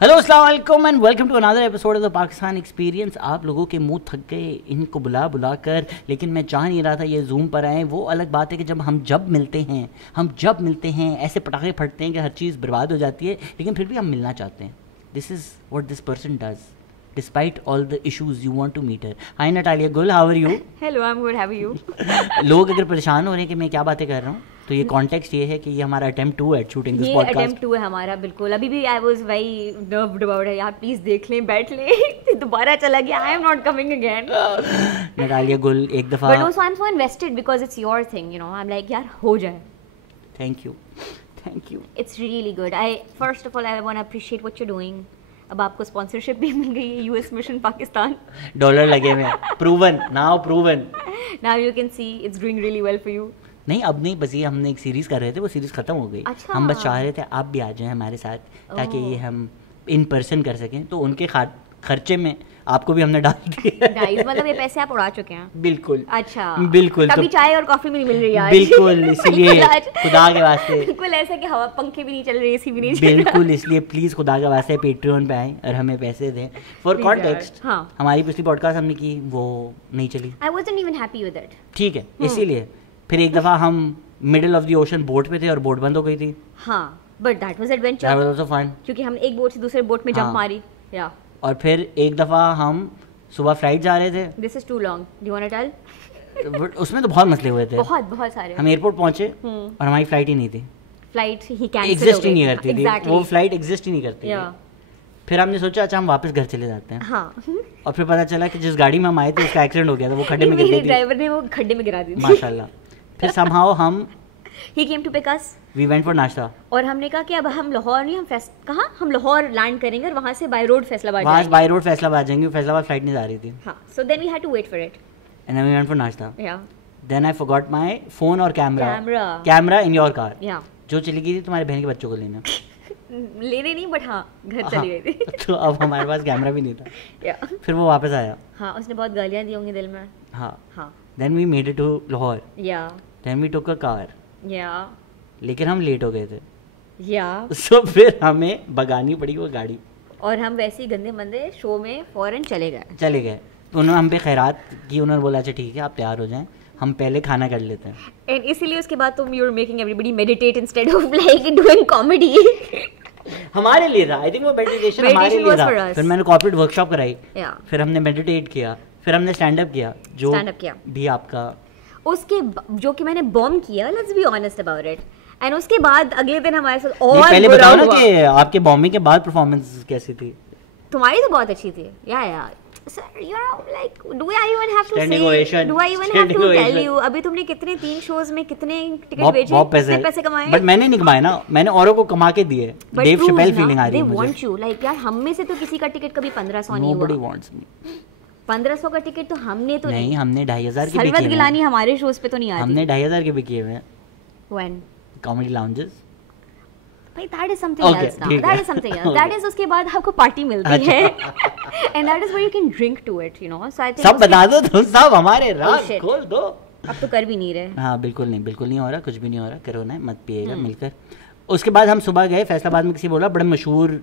हेलो अस्सलाम वालेकुम and welcome to another episode of the Pakistan experience. आप लोगों के मुंह थक गए इनको बुला बुला कर, लेकिन मैं चाह नहीं रहा था ये जूम पर आए। वो अलग बात है कि जब मिलते हैं ऐसे पटाखे फटते हैं कि हर चीज़ बर्बाद हो जाती है, लेकिन फिर भी हम मिलना चाहते हैं। This is what this person does despite all the issues you want to meet her. Hi Natalia Gul, how are you? Hello, I am good, how are you? लोग अगर परेशान हो रहे हैं कि मैं क्या बातें कर रहा हूँ, तो ये कॉन्टेक्स्ट ये है कि ये हमारा attempt 2 at shooting this podcast. ये अटेम्प्ट 2 है हमारा, बिल्कुल। अभी भी I was very nerved about it. यार प्लीज देख लें, बैठ लें। दोबारा चला गया, I am not coming again. Natalia Gul एक दफा, but also I am so invested because it's your thing, you know. I am like यार हो जाए। Thank you. It's really good. I first of all I want to appreciate what you are doing. अब आपको स्पॉन्सरशिप भी मिल गई है, US mission Pakistan. डॉलर लगे हुए हैं, proven now you can see it's doing really well for you. नहीं अब नहीं, बस ये हमने एक सीरीज कर रहे थे, वो सीरीज खत्म हो गई। अच्छा। हम बस चाह रहे थे आप भी आ जाएं हमारे साथ, ताकि ये हम इन पर्सन कर सकें। तो उनके खर्चे में आपको भी हमने डाल दिया। गाइस मतलब ये पैसे आप उड़ा चुके हैं। बिल्कुल। अच्छा बिल्कुल। तभी चाय और कॉफी भी नहीं मिल रही आज। बिल्कुल, इसलिए खुदा के वास्ते बिल्कुल ऐसा कि हवा पंखे भी नहीं चल रहे, एसी भी नहीं चल रहा। बिल्कुल, इसलिए प्लीज खुदा के वास्ते पेट्रियन पे आएं और हमें पैसे दें। फॉर कॉन्टेक्स्ट, हमारी पिछली पॉडकास्ट हमने की, वो नहीं चली। I wasn't even happy with it. ठीक है, इसीलिए फिर एक दफा हम middle of the ocean boat पे थे और बोट बंद हो गई थी। हाँ, but that was adventure. That was also fun, क्योंकि हमने एक बोट से दूसरे बोट में जंप मारी। या और फिर एक दफा हम सुबह फ्लाइट जा रहे थे। This is too long, do you want to tell? But उसमें तो बहुत मसले हुए थे, बहुत सारे। हम एयरपोर्ट पहुंचे और हमारी फ्लाइट ही नहीं थी। फ्लाइट ही कैंसिल एग्जिस्ट ही नहीं करती थी, वो फ्लाइट एग्जिस्ट ही नहीं करती थी। फिर हमने सोचा अच्छा हम वापस घर चले जाते हैं। हाँ। और फिर पता चला कि जिस गाड़ी में हम आए थे उसका एक्सीडेंट हो गया था, वो खड्डे में गिर गई थी। ड्राइवर ने वो खड्डे में गिरा दी थी माशाल्लाह। फिर समहाउ हम He came to pick us. We went for नाश्ता। और हमने कहा कि अब हम लाहौर नहीं, हम लाहौर लैंड करेंगे और वहाँ से बाय रोड फैसलाबाद जाएंगे। वहाँ बाय रोड फैसलाबाद जाएंगे, फैसलाबाद फ्लाइट नहीं जा रही थी। हाँ, so then we had to wait for it. And then we went for नाश्ता। Yeah. Then I forgot my phone और camera in your car। Yeah. जो चली गई थी तुम्हारे बहन के बच्चों को लेने। लेने नहीं, बट हाँ घर चली गई थी। तो अब हमारे पास कैमरा भी नहीं था। Yeah. फिर वो वापस आया। हाँ, उसने बहुत गालियाँ दी होंगी दिल में। हाँ। Then we made it to Lahore. Yeah. Then we took a car। Yeah. लेकिन हम लेट हो गए थे। So फिर हमें भगानी पड़ी वो गाड़ी, और हम वैसे ही गंदे मंदे शो में फौरन चले गए। तो उन्होंने हम पे खैरात की, उन्होंने बोला अच्छा ठीक है आप तैयार हो जाएं, हम पहले खाना कर लेते हैं। एंड इसीलिए उसके बाद तुम you are making everybody meditate instead of like doing comedy. हमारे लिए था, आई थिंक वो मेडिटेशन हमारे लिए था। फिर मैंने कॉर्पोरेट वर्कशॉप कराई, फिर हमने मेडिटेट किया, फिर हमने स्टैंड अप किया, जो भी आपका उसके जो कि मैंने बॉम्ब किया, let's be honest about it. And उसके बाद अगले दिन हमारे साथ और पहले बताओ ना कि आपके बॉम्बिंग के बाद परफॉर्मेंस कैसी थी? तुम्हारी तो बहुत अच्छी थी। Yeah sir you are like do I even have to say, do I even have to tell you अभी तुमने कितने 3 शोज में कितने टिकट बेचे, कितने पैसे कमाए? बट मैंने नहीं कमाए ना, मैंने औरों को कमा के दिए। डेव शपेल फीलिंग आ रही है मुझे। दे वांट यू लाइक यार, हम में से तो किसी का टिकट कभी 1500 नहीं हुआ। नोबडी वांट्स मी। 1500 का टिकट तो हमने तो नहीं, हमने 2500 के भी किए। सरवत गिलानी हमारे शोज पे तो नहीं आती। हमने 2500 के भी किए हुए हैं। When comedy lounges. भाई that is something else now, that is something else. That is उसके बाद आपको पार्टी मिलती है and that is where you can drink to it, you know. So I think सब बता दो तुम, सब हमारे राज खोल दो। अब तो कर भी नहीं रहे। हाँ बिल्कुल नहीं हो रहा, कुछ भी नहीं हो रहा। करो ना, मत पिएगा मिलकर। उसके बाद हम सुबह गए फैसलाबाद में, किसी बोला बड़े मशहूर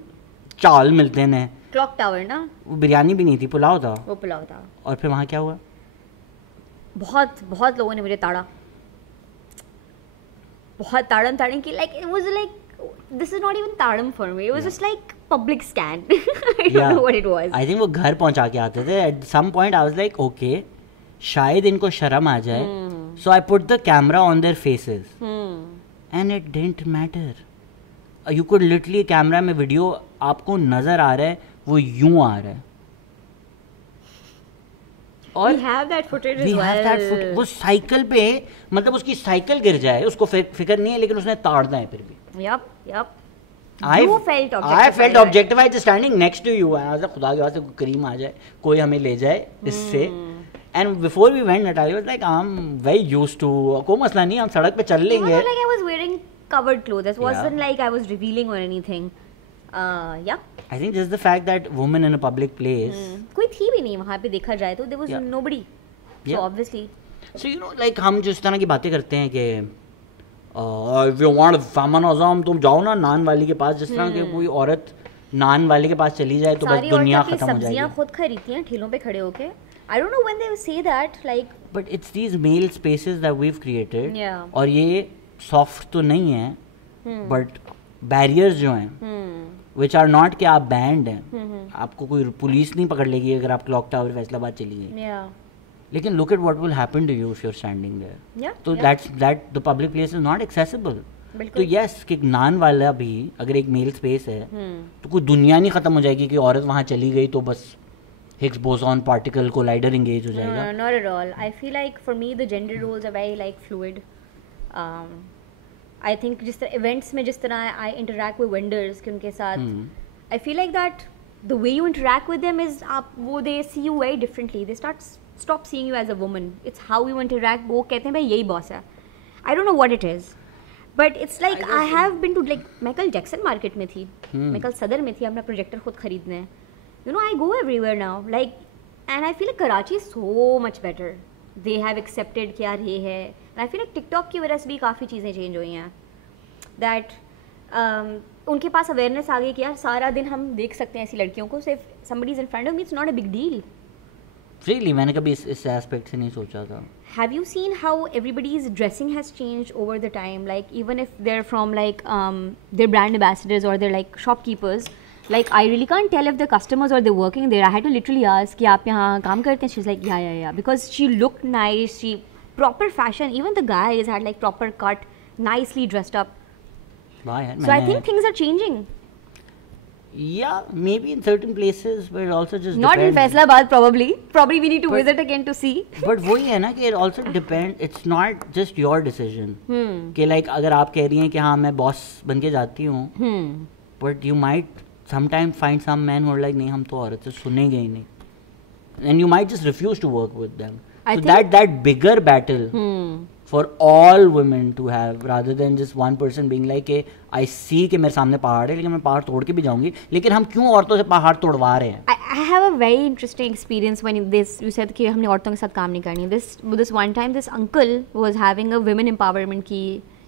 चावल मिलते हैं, क्लॉक टावर ना। वो बिरयानी भी नहीं थी, पुलाव था। वो पुलाव था। और फिर वहाँ क्या हुआ? बहुत लोगों ने मुझे ताड़ा, बहुत ताड़न की। Like it was like this is not even ताड़म for me, it was just like public scan. I don't know what it was. I think वो घर पहुंचा के आते थे। At some point I was like okay, शायद इनको शर्म आ जाए, so I put the camera on their faces and it didn't matter. You could literally camera में वीडियो आपको नजर आ रहा है, वो यूं आ रहा है। और we have that footage as well. वो साइकिल पे, मतलब उसकी साइकिल गिर जाए उसको फिक्र नहीं है, लेकिन उसने ताड़ना है फिर भी। Yup. You felt objectified just standing next to you. I was like, खुदा के वास्ते कोई करीम आ जाए, कोई हमें ले जाए इससे। And before we went, Natalia was like, I'm very used to, कोई मसला नहीं, हम सड़क पे चल लेंगे। It was like I was wearing covered clothes. It wasn't like I was revealing or anything. Yeah. I think just the fact that women in a public place. कोई थी भी नहीं वहाँ पे, देखा जाए तो there was nobody. So obviously. So you know, like हम जिस तरह की बातें करते हैं कि if you want feminism, तुम जाओ ना नान वाली के पास, जिस तरह की कोई औरत नान वाले के पास चली जाए तो बस दुनिया खत्म हो जाएगी। सब्जियां खुद खरीदती हैं ठेलों पे खड़े होके। I don't know when they say that, like. But it's these male spaces that we've created. Yeah. और ये soft तो नहीं है, but barriers जो हैं, which are not कि आप banned हैं, आपको कोई पुलिस नहीं पकड़ लेगी अगर आप क्लॉक टावर फैसलाबाद चली गई। Yeah. लेकिन look at what will happen to you if you're standing there. Yeah. तो that the public place is not accessible. तो यस कि नान वाला भी अगर एक मेल स्पेस है तो कोई दुनिया नहीं खत्म हो जाएगी कि औरत वहाँ चली गई तो बस Higgs boson particle collider engage हो जाएगा। Not at all. I feel like for me the gender roles are very like fluid. I think जिस तरह इवेंट्स में जिस तरह आई इंटरैक्ट विद वेंडर्स के उनके साथ, I feel like that the way you interact with them is आप वो they see you very differently, they stop seeing you as a woman, it's how you interact. वो कहते हैं भाई यही बॉस है। I don't know what it is but it's like I have been to like मैं कल Jackson market में थी, मैं कल सदर में थी अपना प्रोजेक्टर खुद खरीदने। You know I go everywhere now like and I feel like Karachi so much better, they have accepted कि यार ये है। And I feel like TikTok की वजह से भी काफ़ी चीज़ें चेंज हुई हैं दैट उनके पास अवेयरनेस आ गई कि यार सारा दिन हम देख सकते हैं ऐसी लड़कियों को, सिर्फ somebody is in front of me, it's not a big deal. Really, मैंने कभी इस एस्पेक्ट से नहीं सोचा था। Have you seen how everybody's dressing has changed over the time? Like even if they're from like they're brand ambassadors or they're like shopkeepers, like I really can't tell if the customers or they're working there. I had to literally ask कि आप यहाँ काम करते हैं? She's like yeah, because she looked nice, she proper fashion. Even the guys had like proper cut, nicely dressed up. So I think things are changing. Yeah, maybe in certain places, but it also just not depends. In Faisalabad probably we need to visit again to see. But वही है ना कि it also depends. It's not just your decision. कि like अगर आप कह रही हैं कि हाँ मैं बॉस बन के जाती हूँ, but you might sometimes find some men who are like नहीं हम तो औरत से सुनेंगे ही नहीं, and you might just refuse to work with them. So that bigger battle for all women to have rather than just one person being like I see कि मेरे सामने पहाड़ है लेकिन मैं पहाड़ तोड़ के भी जाऊंगी, लेकिन हम क्यों औरतों से पहाड़ तोड़वा रहे हैं? I have a very interesting experience when you said कि हमने औरतों के साथ काम नहीं करनी। This one time this uncle was having a women empowerment की,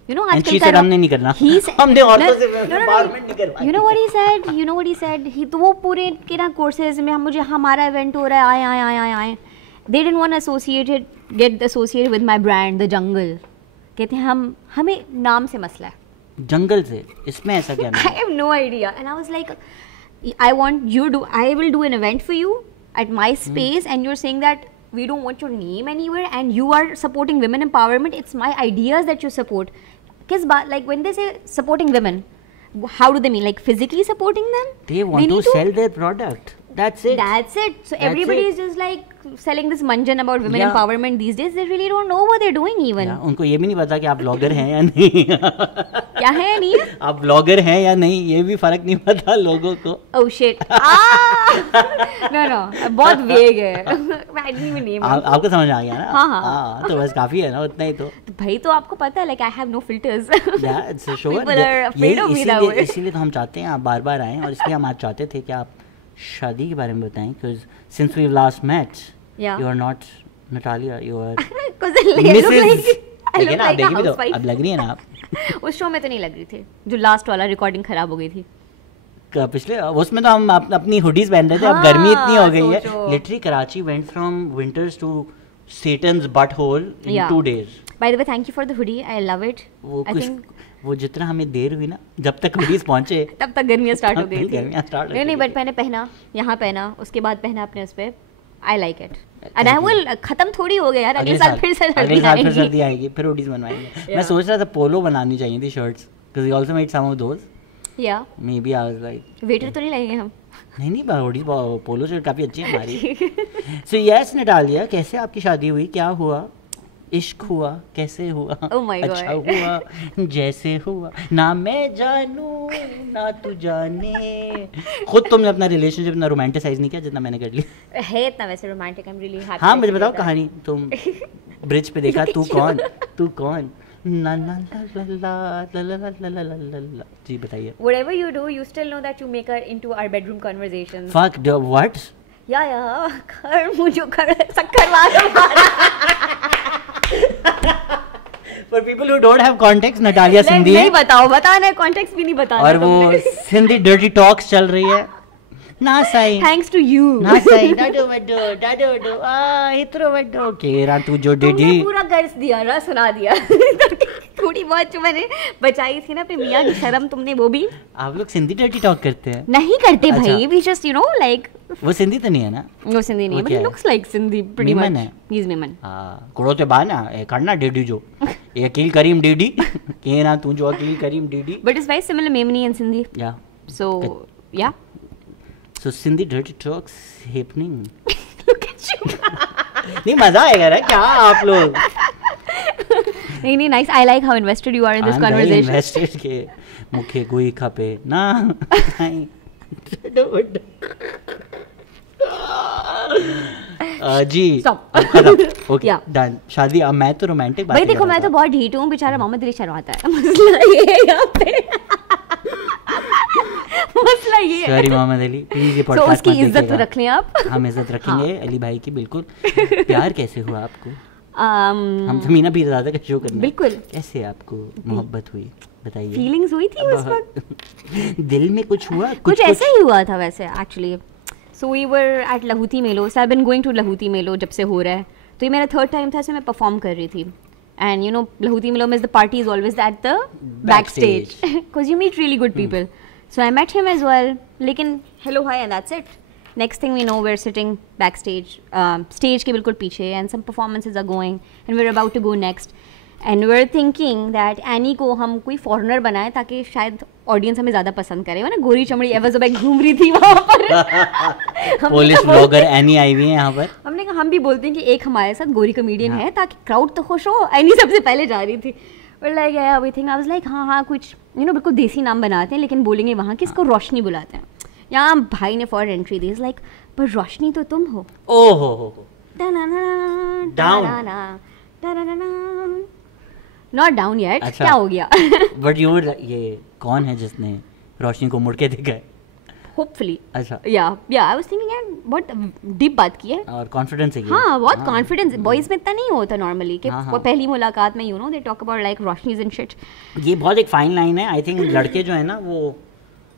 you know, and she said हमने नहीं करना, हमने औरतों से empowerment नहीं करना। You know what he said? तो वो पूरे के ना कोर्सेज में मुझे हमारा इवेंट हो रहा है आए they didn't want to get associated with my brand, the jungle. कहते हैं हमें नाम से मसला है। जंगल से इसमें ऐसा क्या? I have no idea, and I was like, I will do an event for you at my space, and you're saying that we don't want your name anywhere, and you are supporting women empowerment. It's my ideas that you support. किस बात, like when they say supporting women, how do they mean? Like physically supporting them? They want to sell their product. That's it. So everybody is just like selling this manjan about women empowerment these days. They really don't know what they're doing even. उनको ये भी नहीं पता कि आप ब्लॉगर हैं या नहीं। क्या है या नहीं? आप ब्लॉगर हैं या नहीं ये भी फर्क नहीं पता लोगों को। Oh shit. No, बहुत वेग है। I didn't even name. आपको समझ आ गया ना? हाँ। तो बस काफी है ना, उतना ही तो। भाई तो आपको पता है like I have no filters. Yeah, it's a show. People are afraid of me that way. इसीलिए तो हम चाहते हैं आप बार-बार आएं, और इसलिए हम आज चाहते थे कि आप शादी के बारे में बताएं, because since we last met, you are not Natalia, you are Mrs. अब लग रही है ना आप। उस शो में तो नहीं लग रही थी, जो लास्ट वाला रिकॉर्डिंग खराब हो गई थी। पिछले उसमें तो हम अपनी हुडीज पहन रहे थे। अब गर्मी इतनी हो गई है, literally Karachi went from winters to Satan's butthole in 2 days. By the way, thank you for the hoodie. I love it. वो जितना हमें देर हुई ना, जब तक हुडीज पहुंचे तब तक गर्मियाँ स्टार्ट हो गई थी। नहीं बट मैंने पहना, यहाँ पहना, उसके बाद पहना अपने उस पे। I like it. And I will खत्म थोड़ी हो गया यार, अगले साल फिर सर्दी आएगी, फिर हुडीज बनवाएंगे। मैं सोच रहा था पोलो बनानी चाहिए थी shirts, because we also made some of those. Yeah. Maybe I was like waiter तो नहीं लगेंगे हम? नहीं हुडीज पोलो शर्ट काफी अच्छी है हमारी। So yes, नटालिया, कैसे आपकी शादी हुई, क्या हुआ, इश्क हुआ, कैसे हुआ? Oh my God. अच्छा हुआ जैसे हुआ, ना मैं जानू ना तू जाने। खुद तुमने अपना रिलेशनशिप इतना रोमांटिसाइज नहीं किया जितना मैंने कर लिया है। इतना वैसे romantic, I am really happy. हाँ मुझे बताओ कहानी, तुम ब्रिज पे देखा, तू कौन ना ना ला ला ला ला जी बताइए। Whatever you do, you still know that you make her into our bedroom conversations. Fuck the what? या कर मुझे कर शक्कर वाला For people who don't have context, Natalia Sindhi है। नहीं बताओ, बताना कॉन्टेक्स्ट भी नहीं बताना। और वो सिंधी डर्टी टॉक्स चल रही है ना सही। थैंक्स टू यू ना सही डाडो वड्डो इतरो वड्डो केरा तू जो डेडी पूरा गर्स दिया ना, सुना दिया। थोड़ी बहुत जो मैंने बचाई थी ना अपने मियाँ की शर्म, तुमने वो भी। आप लोग सिंधी डर्टी टॉक करते हैं? नहीं करते अच्छा। भाई, we just you know like. वो सिंधी तो नहीं है ना? वो सिंधी नहीं है, but he looks like Sindhi pretty much. He is Memon. हां कुड़ो ते बाना ए करना डेडी जो ये अकील करीम डेडी केरा तू जो Akeel Karim daddy, but it's very similar Memoni and Sindhi. Yeah so yeah so Sindhi dirty talks happening. Look at you. नहीं मजा आएगा ना क्या आप लोग? नहीं nice, I like how invested you are in this conversation. Invested के मुखे कोई खपे ना नहीं। जी ओके डन। शादी अब मैं तो रोमांटिक बात भाई देखो, मैं तो बहुत ढीठ हूँ, बेचारा मोहम्मद अली शर्माता है। मसला ये है यहाँ पे। मसला ये है। सॉरी मोहम्मद अली, प्लीज ये पॉडकास्ट उसकी इज्जत रख लें आप। हम इज्जत रखेंगे अली भाई की बिल्कुल। प्यार कैसे हुआ आपको? हम समीना पीरज़ादा का शो करना। बिल्कुल। कैसे आपको मोहब्बत हुई बताइए? फीलिंग्स हुई थी उस वक्त? दिल में कुछ हुआ? कुछ ऐसा ही हुआ था वैसे actually. So we were at Lahooti Melo, so I been going to Lahooti Melo जब से हो रहा है। तो ये मेरा थर्ड टाइम था, इसमें मैं परफॉर्म कर रही थी। And you know Lahooti Melo में the party is always at the back stage because you meet really good people. So I met him as well, लेकिन hello hi and that's it. Next thing we know, we're sitting backstage, stage के बिल्कुल पीछे, and some performances are going, and we're about to go next, and we're thinking that Annie को हम कोई foreigner बनाए ताकि शायद audience हमें ज़्यादा पसंद करे। वो ना गोरी चमड़ी एवज़ोबैक घूम रही थी वहाँ पर। पुलिस ब्लॉगर एनी आई हुई है यहाँ पर। हमने कहा हम भी बोलते हैं कि एक हमारे साथ गोरी कॉमेडियन है ताकि क्राउड तो खुश हो। एनी सबसे पहले जा रही थी। We're like yeah, we think, I was like हाँ कुछ you know बिल्कुल देसी नाम बनाते हैं, लेकिन बोलेंगे वहाँ कि इसको रोशनी बुलाते हैं। यहाँ भाई ने फॉर एंट्री दी, लाइक पर रोशनी तो तुम हो। ओहो नॉट डाउन येट। अच्छा। क्या हो गया? बट यू ये कौन है जिसने रोशनी को मुड़ के देखा है? होपफुली। अच्छा या आई वाज थिंकिंग यार बहुत डीप बात की है और कॉन्फिडेंस है। हाँ बहुत कॉन्फिडेंस। बॉयज में इतना नहीं होता नॉर्मली कि हाँ। पहली मुलाकात में you know they talk about like Roshni's and shit. ये बहुत एक फाइन लाइन है। आई थिंक लड़के जो है ना वो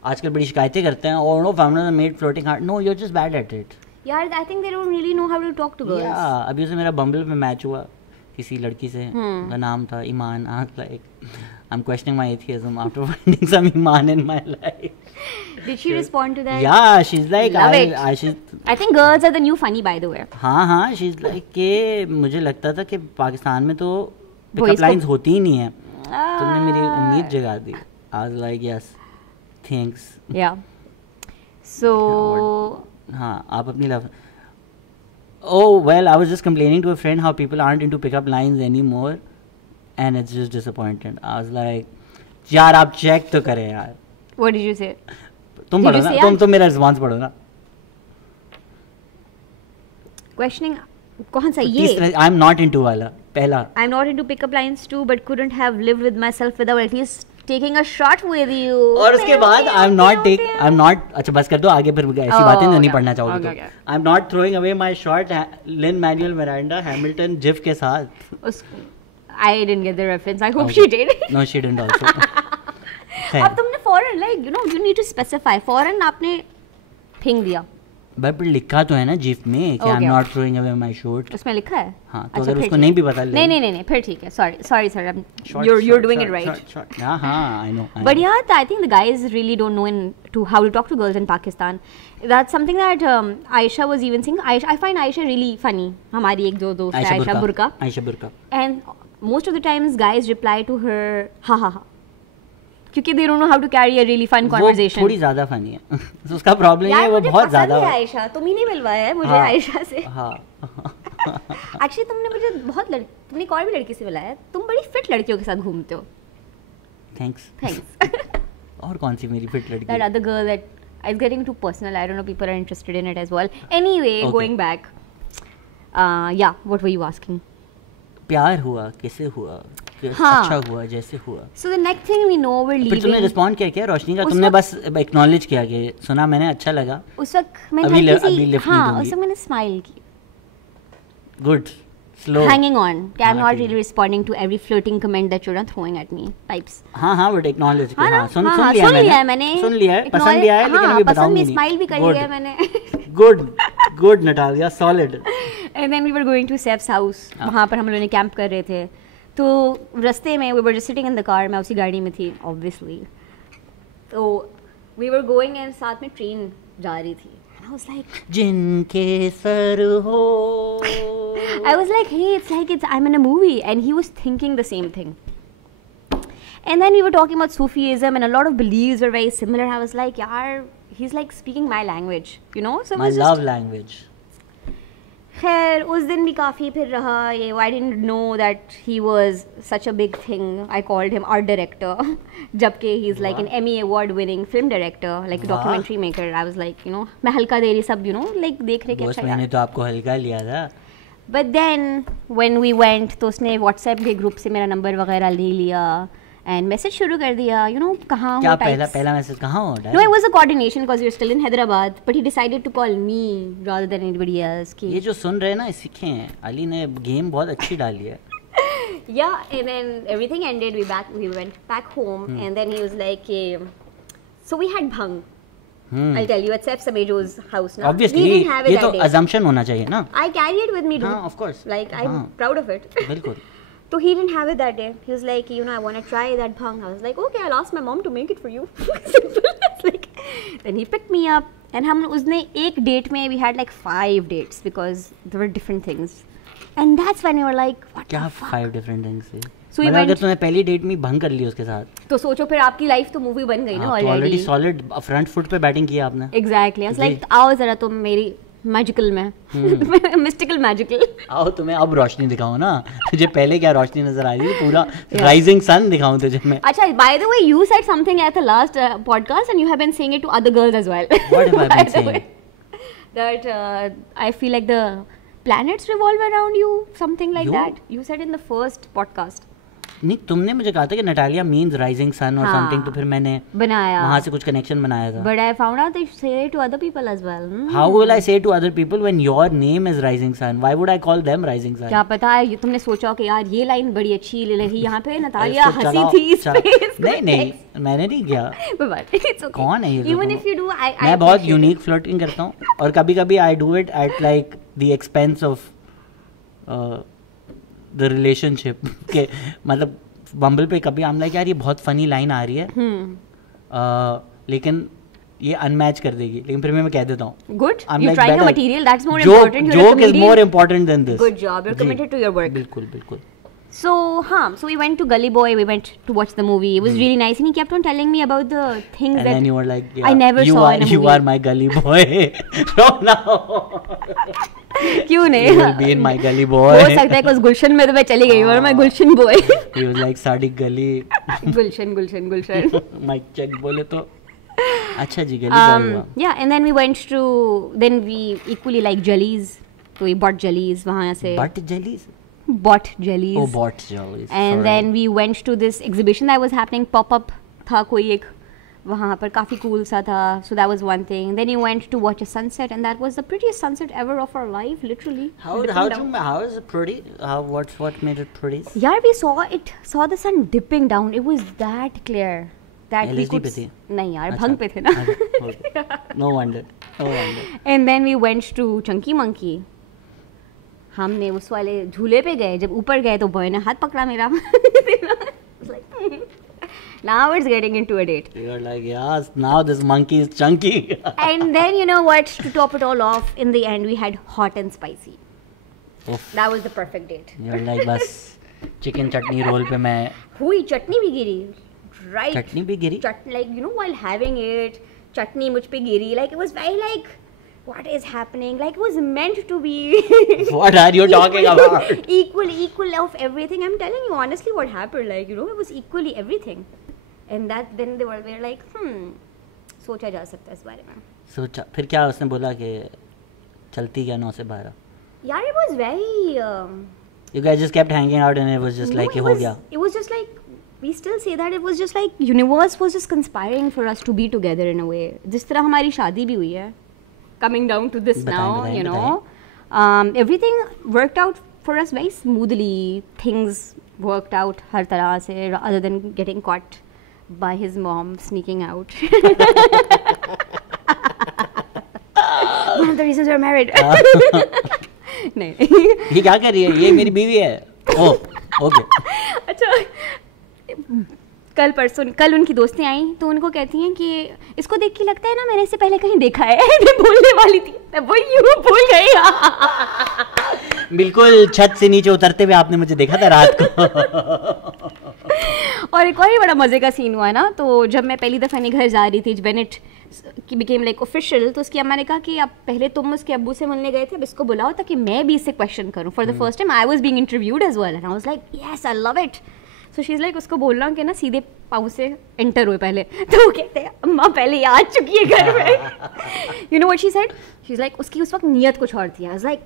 आजकल बड़ी शिकायतें करते हैं और no feminist made floating heart. No you are just bad at it यार। I think they don't really know how to talk to girls. Yeah अभी उसे मेरा बम्बल में मैच हुआ किसी लड़की से, उसका नाम था Iman. I like I am questioning my atheism after finding some Iman in my life. Did she respond to that? Yeah, she's like Love it. I think girls are the new funny by the way. हाँ she's like कि मुझे लगता था कि पाकिस्तान में तो Boys pickup को- लाइंस होती ही नहीं है। तुमने मेरी उम्मीद जगा दी। I was like yes, thanks. Yeah. So हाँ आप अपनी love. Oh well, I was just complaining to a friend how people aren't into pickup lines anymore, and it's just disappointed. I was like यार आप चेक तो करें यार। what did you say? तुम Did पढ़ो you ना, say तुम मेरा रिस्पॉन्स पढ़ो ना। Questioning कौन सा ये? आई एम नॉट इनटू वाला पहला। I'm not into pickup lines too, but couldn't have lived with myself without at least taking a shot with you. और उसके बाद आई एम नॉट अच्छा बस कर दो आगे फिर ऐसी बातें नहीं okay. पढ़ना चाहोगे Okay, तो। okay. I am not throwing away my shot Lin Manuel Miranda Hamilton gif के साथ। I didn't get the reference. I hope she did. No she didn't also. अब तुमने foreign like you know you need to specify foreign आपने फेंक दिया। बट लिखा तो है ना जिफ में कि I am Okay. Not throwing away my shot. उसमें लिखा है? हाँ तो अच्छा, अगर फिर उसको ठीक। नहीं भी पता नहीं फिर ठीक है। sorry sir, you're doing it right. हाँ I know. But yeah, I think the guys really don't know how to talk to girls in Pakistan. That's something that Aisha was even saying. I find Aisha really funny. हमारी एक दो दोस्त है Aisha Burka. Ayesha बुर्का। And most of the times guys reply to her ha. क्योंकि they don't know how to carry a really fun conversation. वो थोड़ी ज्यादा फनी है। तो उसका प्रॉब्लम ये है वो बहुत ज्यादा है आयशा। तुम ही नहीं मिलवाया है मुझे हाँ, आयशा से। हाँ। एक्चुअली तुमने मुझे तुमने एक और भी लड़की से मिलाया। तुम बड़ी फिट लड़कियों के साथ घूमते हो। थैंक्स। और कौन सी मेरी फिट लड़की? That other girl that is getting too personal. I don't know. People are interested in it as well. Anyway, Okay. going back. Yeah. What were you asking? प्यार हुआ कैसे हुआ? हाँ. अच्छा हुआ जैसे हुआ। So the next thing we know, we're फिर तुमने leaving. रिस्पॉन्ड किया क्या रोशनी का? उस तुमने वक्त- बस एक्नॉलेज किया कि सुना मैंने अच्छा लगा। उस वक्त मैं अभी हल्की सी लिफ्ट नहीं हाँ दूंगी। उस वक्त मैंने स्माइल की। Good slow. hanging on. Okay, I'm हाँ, not ठीक really responding to every flirting comment that you're not throwing at me. Types. हाँ हाँ बट एक्नॉलेज हाँ ना? हाँ सुन हाँ, सुन हाँ, लिया है मैंने मैंने. सुन लिया है Acknowledge- पसंद भी आया लेकिन हाँ, अभी पसंद बताऊंगी भी, नहीं. स्माइल भी करी Good. है मैंने. Good Natalia solid. And then we were going to Seth's house. वहाँ पर हम लोगों ने कैंप कर रहे थे. तो रास्ते में we were just sitting in the car. मैं उसी गाड़ी में थी obviously. तो we were going and साथ में ट्रेन जा रही थी. And I was like, जिनके सर हो. I was like, hey, it's like I'm in a movie, and he was thinking the same thing. And then we were talking about Sufism, and a lot of beliefs were very similar. I was like, yaar, he's like speaking my language, you know. So it My was love just, language. खैर उस दिन भी काफ़ी फिर रहा ये. I didn't know that he was such a big thing. I called him art director, जबकि he's like an Emmy award winning film director, like a वाह. documentary maker. I was like, you know, मैं हल्का दे रही सब, you know, like देख रहे बॉस कैसा मैंने यार. तो आपको हल्का लिया था. But then when we went तो उसने WhatsApp के ग्रुप से मेरा नंबर वगैरह ले लिया and मैसेज शुरू कर दिया, you know, कहाँ हो क्या types. पहला मैसेज कहाँ हो? No, it was a coordination because you're still in Hyderabad, but he decided to call me rather than anybody else. कि ये जो सुन रहे हैं ना सीखे हैं. अली ने गेम बहुत अच्छी डाली है. yeah, and then everything ended. We went back home, and then he was like, so we had bhang. I'll tell you at Seth Samejo's house now. Obviously We didn't have it ये that तो day. assumption होना चाहिए ना. I carry it with me, dude. हाँ, of course. Like I'm हाँ. proud of it. बिल्कुल. So he didn't have it that day. He was like, you know, I want to try that bhang. I was like, okay, I'll ask my mom to make it for you. Simple. It's like, then he picked me up, and हम उसने एक date में we had like 5 dates because there were different things, and that's when we were like, what क्या the fuck? 5 different things से. So we मतलब अगर went- तूने पहली डेट में भंग कर ली उसके साथ. तो सोचो फिर आपकी लाइफ तो मूवी बन गई ना already already. Solid front foot पे बैटिंग किया आपने. एग्जैक्टली. आई वाज लाइक आओ जरा तुम मेरी मैजिकल में मिस्टिकल मैजिकल. आओ तुम्हें अब रोशनी दिखाऊं ना. तुझे पहले क्या रोशनी नजर आ रही थी. पूरा राइजिंग सन दिखाऊं तुझे मैं. अच्छा, by the way, you said something at the last podcast and you have been saying it to other girls as well. What have I By been the saying? way. That I feel like the planets revolve around you, something like You? that. You said in the first podcast. नहीं तुमने मुझे कहा था कि Natalia means rising sun और हाँ. समथिंग तो फिर मैंने बनाया. वहाँ से कुछ कनेक्शन बनाया था. But I found out they say it to other people as well. How will I say to other people when your name is Rising Sun? Why would I call them Rising Sun? क्या पता है तुमने सोचा कि यार ये लाइन बड़ी अच्छी लगी यहाँ पे नतालिया इसको हंसी चलाओ, थी इस चलाओ। पे इसको नहीं नहीं text. मैंने नहीं किया. But it's okay. कौन है ये लोग? Even if you do, I मैं बहुत appreciate it. यूनिक फ्लर्टिंग करता हूँ और कभी कभी आई do it at like the expense of the relationship के. मतलब बम्बल पे कभी हम लाइक यार ये बहुत फनी लाइन आ रही है लेकिन ये अनमैच कर देगी, लेकिन फिर मैं कह देता हूँ Good. You're trying your material. That's more important. You're a joke is comedian. more important than this. Good job. You're ji, committed to your work. बिल्कुल बिल्कुल. So, so we went to Gully Boy. We went to watch the movie. It was really nice, and he kept on telling me about the things And that then you were like, I never you saw are, in a you movie. are my gully boy from now. क्यों नहीं? You will be in my gully boy. हो सकता है कुछ गुलशन में तो मैं चली गई और मैं गुलशन boy. He was like sari गली. गुलशन. माइक चेक बोले तो अच्छा जी गली boy हुआ. Yeah, and then we went to. Then we equally like jellies. So we bought jellies वहाँ से. But jellies. Bought jellies. Oh, bought jellies. And Sorry. then we went to this exhibition that was happening. Pop-up था कोई एक वहाँ पर काफ़ी cool सा था. So that was one thing. Then we went to watch a sunset, and that was the prettiest sunset ever of our life, literally. How is it pretty? What made it pretty? Yeah, we saw the sun dipping down. It was that clear that we LSD could. पे थे? नहीं यार, अच्छा, भंग पे थे ना. अच्छा, no wonder. And then we went to Chunky Monkey. हमने उस वाले झूले पे गए. जब ऊपर गए तो बॉय ने हाथ पकड़ा मेरा. Now it's getting into a date. You're like, yes, now this monkey is chunky. And then you know what? To top it all off, in the end we had hot and spicy. Oof. That was the perfect date. You're like, बस चिकन चटनी रोल पे मैं. हुई चटनी भी गिरी. Right. चटनी भी गिरी. Like, you know, while having it, chutney मुझ पे गिरी. Like, it was very like, what is happening? Like, it was meant to be. What are you talking about? Equal of everything. I'm telling you honestly what happened. Like, you know, it was equally everything. And that then they were like, सोचा जा सकता है इस बारे में. सोचा फिर क्या उसने बोला कि चलती क्या 9 से 12. यार, it was very. You guys just kept hanging out and it was just no, like it हो was, गया. It was just like. We still say that it was just like universe was just conspiring for us to be together in a way. जिस तरह हमारी शादी भी हुई है. Coming down to this now, you know, everything worked out for us very smoothly things worked out हर तरह से, other than getting caught by his mom sneaking out. One of the reasons we're married. नहीं ये क्या कर रही है, ये मेरी बीवी है. Oh okay. अच्छा, कल उनकी दोस्तें आई तो उनको कहती हैं कि इसको देख के लगता है ना मैंने इससे पहले कहीं देखा है. मैं बोलने वाली थी, मैं वो यूं भूल गई. बिल्कुल छत से नीचे उतरते हुए आपने मुझे देखा था रात को. और एक और ही बड़ा मजे का सीन हुआ ना, तो जब मैं पहली दफ़ा अपने घर जा रही थी, बेनेट की बिकेम लाइक ऑफिशियल, तो उसकी अम्मा ने कहा कि अब पहले तुम उसके अब्बू से मिलने गए थे, अब इसको बुलाओ ताकि मैं भी इससे क्वेश्चन करूं. For the first time I was being interviewed as well and I was like yes I love it. So she is like उसको बोलना कि ना सीधे पाँव से एंटर हुए पहले. तो वो कहते हैं अम्मा पहले ही आ चुकी है घर में. You know what she said, she is like उसकी उस वक्त नियत कुछ और थी. आई वाज लाइक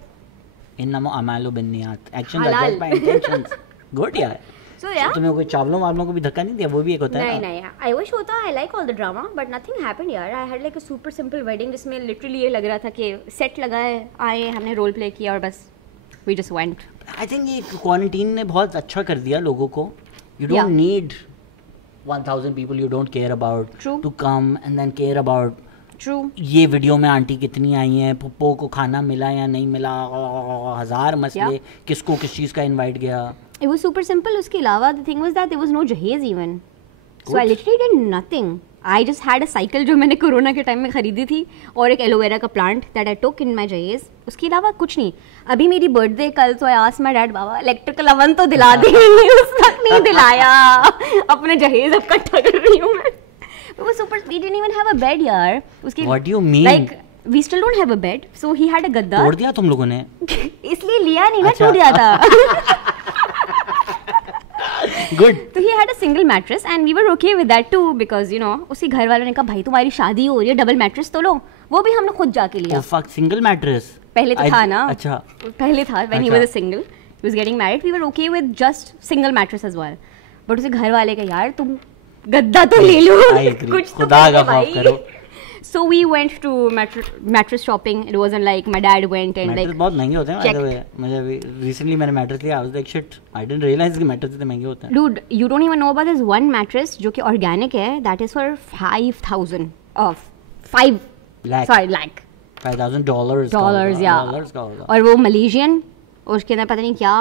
इन्नमा अमालु बिन्नियात, एक्शन जज बाय इंटेंशंस. गुड यार. So yeah. तुम्हें कोई चावलों वावलों को भी धक्का नहीं दिया? वो भी एक होता है. नहीं, I wish होता. I like all the drama, but nothing happened यार. I had like a super simple wedding जिसमें literally ये लग रहा था कि सेट लगा है, आए, हमने रोल प्ले किया और बस we just went. I think ये क्वारंटीन ने बहुत अच्छा कर दिया लोगों को. You don't need 1000 people you don't care about to come and then care about. True. ये वीडियो में आंटी कितनी आई हैं, पप्पो को खाना मिला या नहीं मिला, 1000 मसले, किसको किस चीज़ का इनवाइट गया. It was super simple. उसके अलावा the thing was that there was no जहेज even. So I literally did nothing. I just had a cycle जो मैंने कोरोना के टाइम में खरीदी थी और एक एलोवेरा का plant that I took in my जहेज. उसके अलावा कुछ नहीं. अभी मेरी बर्थडे कल, तो I asked my dad, बाबा इलेक्ट्रिकल अवन तो दिला दे. उस तक नहीं दिलाया. अपने जहेज अब इकट्ठा कर रही हूँ मैं. It was super. We didn't even have a bed यार. उसके What do you mean? Like we still don't have a bed. So he had a गद्दा. तोड़ दिया तुम लोगों ने? इसलिए लिया नहीं ना, टूट जाता. Good. तो he had a single mattress and we were okay with that too because you know उसके घर वालों ने कहा भाई तुम्हारी शादी हो रही है, डबल मैट्रेस तो लो. वो भी हमने खुद जाके लिया. Oh fuck, single mattress. पहले तो था ना. अच्छा. पहले था when he was a single, he was getting married. We were okay with just single mattress as well. But उसके घर वाले का यार तुम गद्दा तो ले लो. कुछ तो खुदा का खौफ करो. So we went to mattress shopping. It wasn't like my dad went and like बहुत महंगे होते हैं. मुझे अभी recently मैंने mattress लिया. I was like shit, I didn't realize कि mattress इतने महंगे होते हैं. Dude, you don't even know about this one mattress जो कि organic है. That is for 5,000 of 5 lakh. Sorry, lakh. $5,000 yeah. और वो Malaysian और उसके अंदर पता नहीं क्या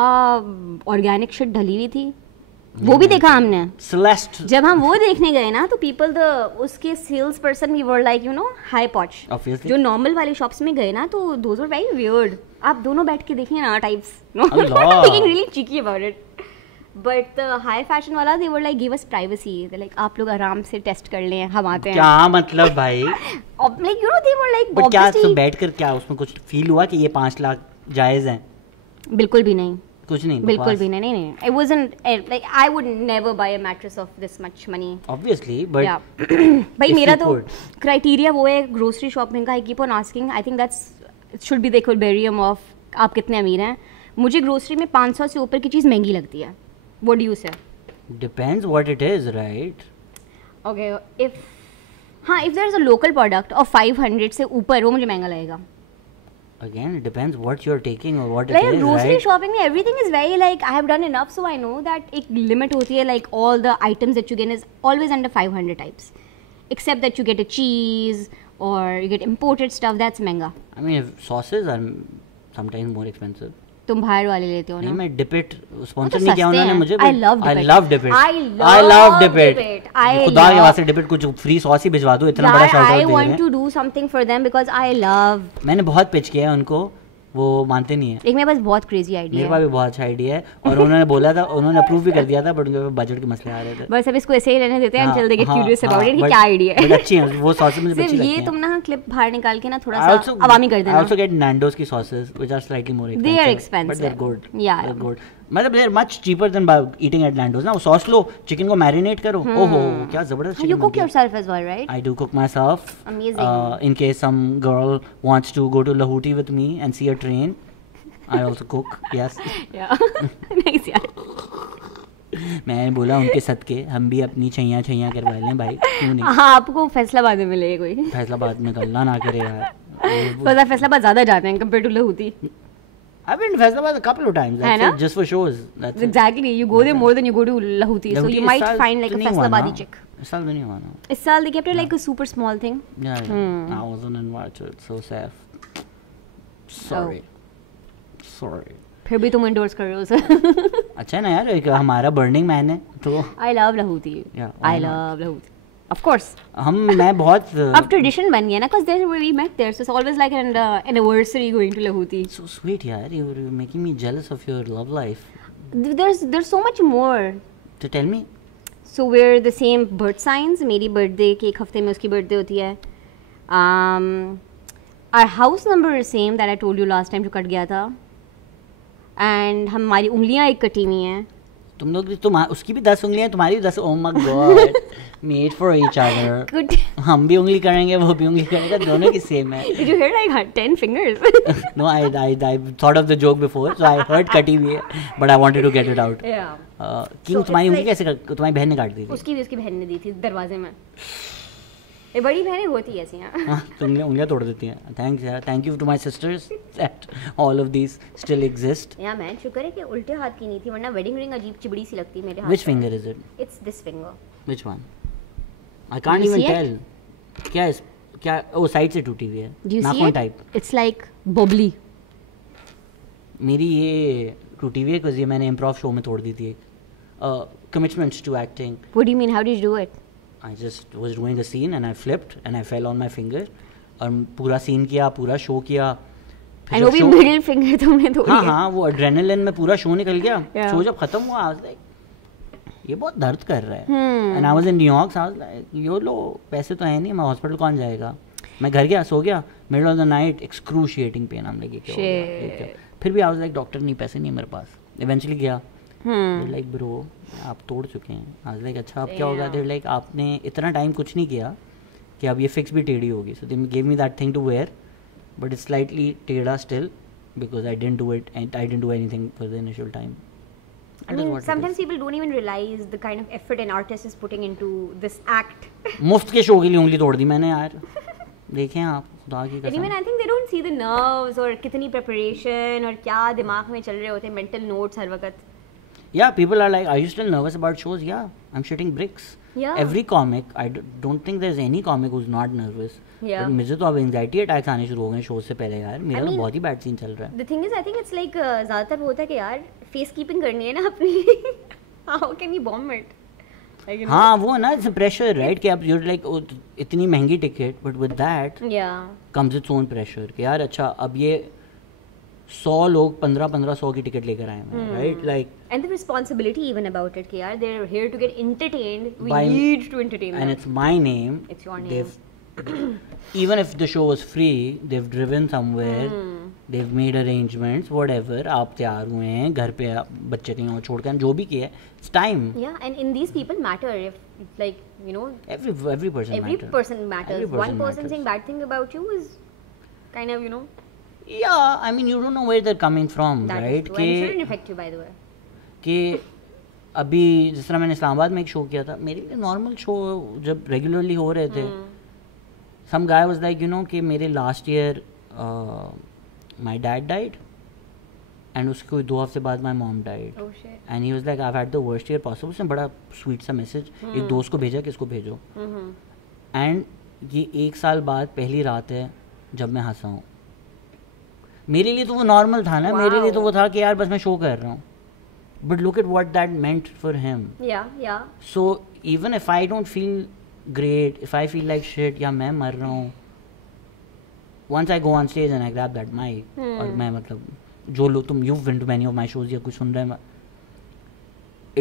organic shit डली हुई थी. वो भी देखा हमने. Celeste. जब हम वो देखने गए ना तो people उसके sales person we were like you know high पॉच. जो नॉर्मल वाले शॉप्स में गए ना तो those were very weird. आप दोनों बैठ के देखिए ना types. No, thinking really cheeky about it. But the high fashion वाला they were like give us privacy. They like आप लोग आराम से टेस्ट कर लें, हम आते हैं. क्या मतलब भाई? Like you know they were like. But क्या तुम बैठ कर क्या उसमें कुछ फील हुआ कि ये 5 लाख जायज हैं? बिल्कुल भी नहीं. कुछ नहीं. बिल्कुल भी नहीं. It wasn't like I would never buy a mattress of this much money. Obviously, but yeah. भाई मेरा तो क्राइटेरिया वो है ग्रोसरी शॉपिंग का. I keep on asking. I think that's it should be the equilibrium of आप कितने अमीर हैं. मुझे ग्रोसरी में 500 से ऊपर की चीज़ महंगी लगती है. What do you say? Depends what it is, right? Okay, if there is a local product of 500 से ऊपर वो मुझे महंगा लगेगा. Again, it depends what you're taking or what like it is, grocery right? shopping में everything is very like I have done enough so I know that एक limit होती है. Like all the items that you get is always under 500 types except that you get a cheese or you get imported stuff that's महंगा. I mean, sauces are sometimes more expensive. तुम बाहर वाले लेते हो ना. नहीं, मैं डिपिट स्पॉन्सर नहीं किया उन्होंने मुझे. I love डिपिट. खुदा के वास्ते डिपिट कुछ फ्री सॉस ही भिजवा दो. इतना बड़ा शाउट आउट दे रहे हैं. I want to do something for them because I love. मैंने बहुत पिच किया है उनको, वो मानते नहीं है. एक मेरे पास बहुत क्रेजी आइडिया है. मेरे पास भी बहुत अच्छा आइडिया है और उन्होंने बोला था, उन्होंने अप्रूव भी कर दिया था, बट उनके बजट के मसले आ रहे थे. बस अब इसको ऐसे ही रहने देते हैं until they get curious about it कि क्या आइडिया है. बट अच्छी है वो सॉसेस मुझे अच्छी लगती हैं. ये तुम ना क्लिप बाहर निकाल के ना थोड़ा सा अवामी कर देना. I also get Nando's की sauces which are slightly more expensive. They are expensive. But they're good. Yeah. They're good. मतलब they're much cheaper than eating at Nando's ना. वो सॉस लो, चिकन को मैरिनेट करो. ओहो क्या जबरदस्त chicken. You cook yourself as well, right? I do cook myself. Amazing. In case some girl wants to go to Lahoti with me and see a train, I also cook. Yes. Yeah. Nice यार. मैंने बोला उनके सदके हम भी अपनी छैया करवा लें भाई, क्यों नहीं. हाँ आपको फैसलाबाद में मिलेगा कोई. फैसलाबाद में गल्ला ना करे यार. पता फैसलाबाद ज़्यादा जाते हैं compare to Lahori. I've been to Faisalabad a couple of times. That's है it, just for shows. That's it. Exactly. You go there more than you go to Lahuti. So Lahuti you इस might साल find like तो a नहीं हुआ Faisalabadi ना? chick. इस साल तो नहीं हुआ ना? इस साल they kept it like a super small thing. Yeah. I wasn't invited. So sad. Sorry. Sorry. फिर भी तुम endorse कर रहे हो उसे. अच्छा है ना यार, एक हमारा Burning Man है तो I love Lahuti. Yeah, I why not? love Lahuti. Of course. मैं बहुत अब tradition बन गया ना, because there we met there, so it's always like an anniversary going to Lahuti. so sweet यार, you're making me jealous of your love life. There's so much more. To tell me. So we're the same birth signs. मेरी birthday के एक हफ्ते में उसकी birthday होती है. Our house number is same that I told you last time जो कट गया था. And हमारी उंगलियां एक कटी हुई हैं. तुम लोग तुम उसकी भी 10 उंगलियां तुम्हारी भी 10. Oh my God. Made for each other. Good. हम भी उंगली करेंगे वो भी उंगली करेगा, दोनों की सेम है. Did you hear like 10 fingers? No, I thought of the joke before, so I heard कटी हुई है, but I wanted to get it out. Yeah. क्यों So तुम्हारी it's उंगली कैसे तुम्हारी बहन ने काट दी थी? उसकी बहन ने दी थी दरवाजे में. ये बड़ी बहनें होती है ऐसी हैं. हाँ, तुम उंगलियां तोड़ देती हैं. Thanks यार, thank you to my sisters that all of these still exist. या मैन शुक्र है कि उल्टे हाथ की नहीं थी, वरना वेडिंग रिंग अजीब चिबड़ी सी लगती है मेरे हाथ. Which finger is it? It's this finger. Which one? I can't Do you even see tell. क्या है? क्या? ओ साइड से टूटी हुई है. Do you see नाखून it? Type. It's like bubbly. मेरी ये टूटी हुई है because ये मैंने improv शो में तोड़ दी थी एक. Commitments to acting. What do you mean? How did you do it? I just was doing a scene and I flipped and I fell on my finger. और पूरा scene किया, पूरा शो किया. फिर And जब वो भी show- middle finger तुमने तोड़ी है. हाँ वो एड्रेनालिन में पूरा शो निकल गया. Yeah. शो जब खत्म हुआ I was like, ये बहुत दर्द कर रहा है. Hmm. And I was in New York, so I was like, यो लो पैसे तो है नहीं, मैं हॉस्पिटल कौन जाएगा. मैं घर गया, सो गया, middle of the night excruciating pain. I'm like, ये क्या हो गया, ये क्या. फिर भी I was like, डॉक्टर नहीं, पैसे नहीं है मेरे पास. Eventually गया. Hmm. लाइक ब्रो आप तोड़ चुके हैं. आज लाइक अच्छा अब क्या होगा. देर लाइक आपने इतना टाइम कुछ नहीं किया कि अब ये फिक्स भी टेढ़ी होगी. So they give me that thing to wear but it's slightly टेढ़ा still because I didn't do it and I didn't do anything for the initial time. I mean, sometimes people don't even realize the kind of effort an artist is putting into this act. मुफ्त के शो के लिए उंगली तोड़ दी मैंने यार. देखें आप खुदा की And even कसम. I think they don't see the nerves और कितनी preparation और क्या दिमाग में चल रहे होते हैं mental notes हर वक्त. Yeah, people are like, are you still nervous about shows? Yeah, I'm shitting bricks. Yeah. Every comic, don't think there's any comic who's not nervous. Yeah. But मुझे तो अब anxiety attacks आने शुरू हो गए shows से पहले यार. मेरा I तो mean, बहुत ही bad scene चल रहा है. The thing is, I think it's like ज़्यादातर वो होता है कि यार face keeping करनी है ना अपनी. How can you bomb it? Like, you know? हाँ वो ना it's a pressure right कि आप you're like इतनी महंगी ticket but with that Yeah. comes its own pressure कि यार अच्छा अब ये 100 लोग 1500 की टिकट लेकर आए हैं right like And the responsibility even about it कि यार they're here to get entertained. We By- need to entertain and them. it's my name. It's your name. They've even if the show was free they've driven somewhere they've made arrangements whatever आप तैयार हुए हैं घर पे बच्चे कहीं और छोड़कर जो भी किया है it's time. Yeah, and in these people matter if like you know every person every matters. person matters. Every One person matters. saying bad thing about you is kind of you know yeah I mean you don't know where they're coming from that is right true. And it shouldn't affect you by the way. कि अभी जिस तरह मैंने इस्लामाबाद में एक शो किया था मेरे लिए नॉर्मल शो जब रेगुलरली हो रहे थे some guy was like you know कि मेरे last year my dad died and उसके कोई 2 हफ्ते बाद my mom died Oh shit. And he was like I have had the worst year possible. उसने बड़ा स्वीट सा मैसेज एक दोस्त को भेजा कि इसको भेजो एंड ये 1 साल बाद पहली रात है जब मैं हंसा हूँ. मेरे लिए तो वो नॉर्मल था ना. मेरे लिए तो वो था कि यार बस मैं शो कर रहा हूँ. But look at what that meant for him. Yeah, yeah. So even if I don't feel great, if I feel like shit, या मैं मर रहा हूँ, once I go on stage and I grab that mic, और मैं मतलब जो लोग तुम you've been to many of my shows या कुछ सुन रहे हैं,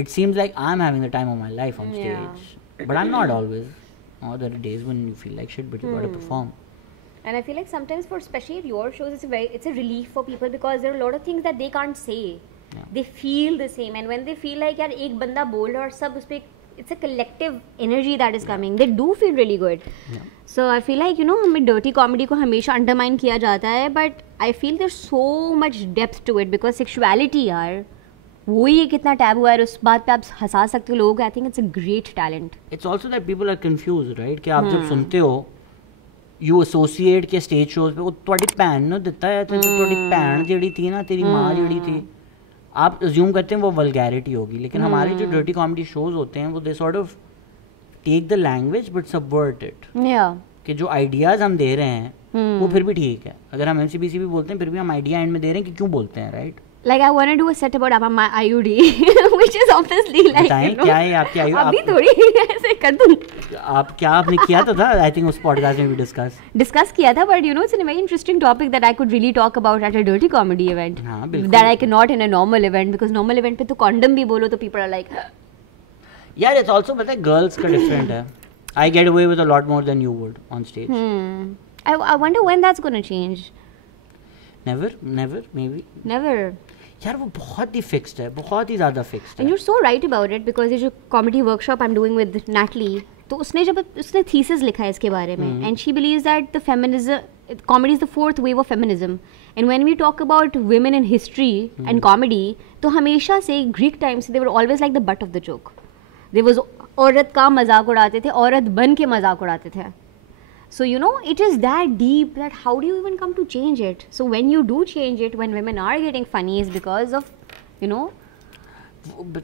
it seems like I'm having the time of my life on stage. But I'm not always. Oh, there are days when you feel like shit, but you gotta perform. And I feel like sometimes for especially your shows it's a relief for people because there are a lot of things that they can't say. Yeah. They feel the same and when they feel like यार एक बंदा बोल रहा है और सब उस पे it's a collective energy that is coming. They do feel really good. Yeah. So I feel like you know हमें dirty comedy को हमेशा undermine किया जाता है but I feel there's so much depth to it because sexuality यार वो ही कितना टैबू है और उस बात पे आप हंसा सकते हो लोगों को. I think it's a great talent. It's also that people are confused, right? कि आप जब सुनते हो यू एसोसिएट के स्टेज शोज पे वो ਤੁਹਾਡੀ ਭੈਣ ਨੂੰ ਦਿੱਤਾ ਹੈ ਤੇ ਤੁਹਾਡੀ ਭੈਣ ਜਿਹੜੀ थी ना तेरी माँ ਜਿਹੜੀ थी आप अज्यूम करते हैं वो वल्गैरिटी होगी लेकिन हमारे जो डर्टी कॉमेडी शोज होते हैं वो they sort of take the language but subvert it कि जो आइडियाज हम दे रहे हैं वो फिर भी ठीक है अगर हम एमसीबीसी भी बोलते हैं फिर भी हम आइडिया एंड में दे रहे हैं कि क्यों बोलते हैं right Like I want to do a set about my IUD, which is obviously like क्या है आपकी IUD? अभी थोड़ी ऐसे कर दूँ. आपने किया तो था I think उस podcast में भी discuss किया था but you know it's a very interesting topic that I could really talk about at a dirty comedy event. हाँ बिल्कुल. That I cannot in a normal event because normal event पे तो condom भी बोलो तो people are like. यार it's also पता है girls का different है. I get away with a lot more than you would on stage. I wonder when that's going to change. Never maybe. Never. यार वो बहुत ही फिक्स्ड है बहुत ही ज़्यादा फिक्स्ड है and you are so right about it because ये जो comedy workshop I am doing with Natalie तो उसने थीसिस लिखा है इसके बारे में and she believes that the feminism comedy is the fourth wave of feminism and when we talk about women in history and comedy तो हमेशा से ग्रीक टाइम से they were always like the butt of the joke they was औरत का मजाक उड़ाते थे औरत बन के मजाक उड़ाते थे. So, you know, it is that deep that how do you even come to change it? So, when you do change it, when women are getting funny is because of, you know,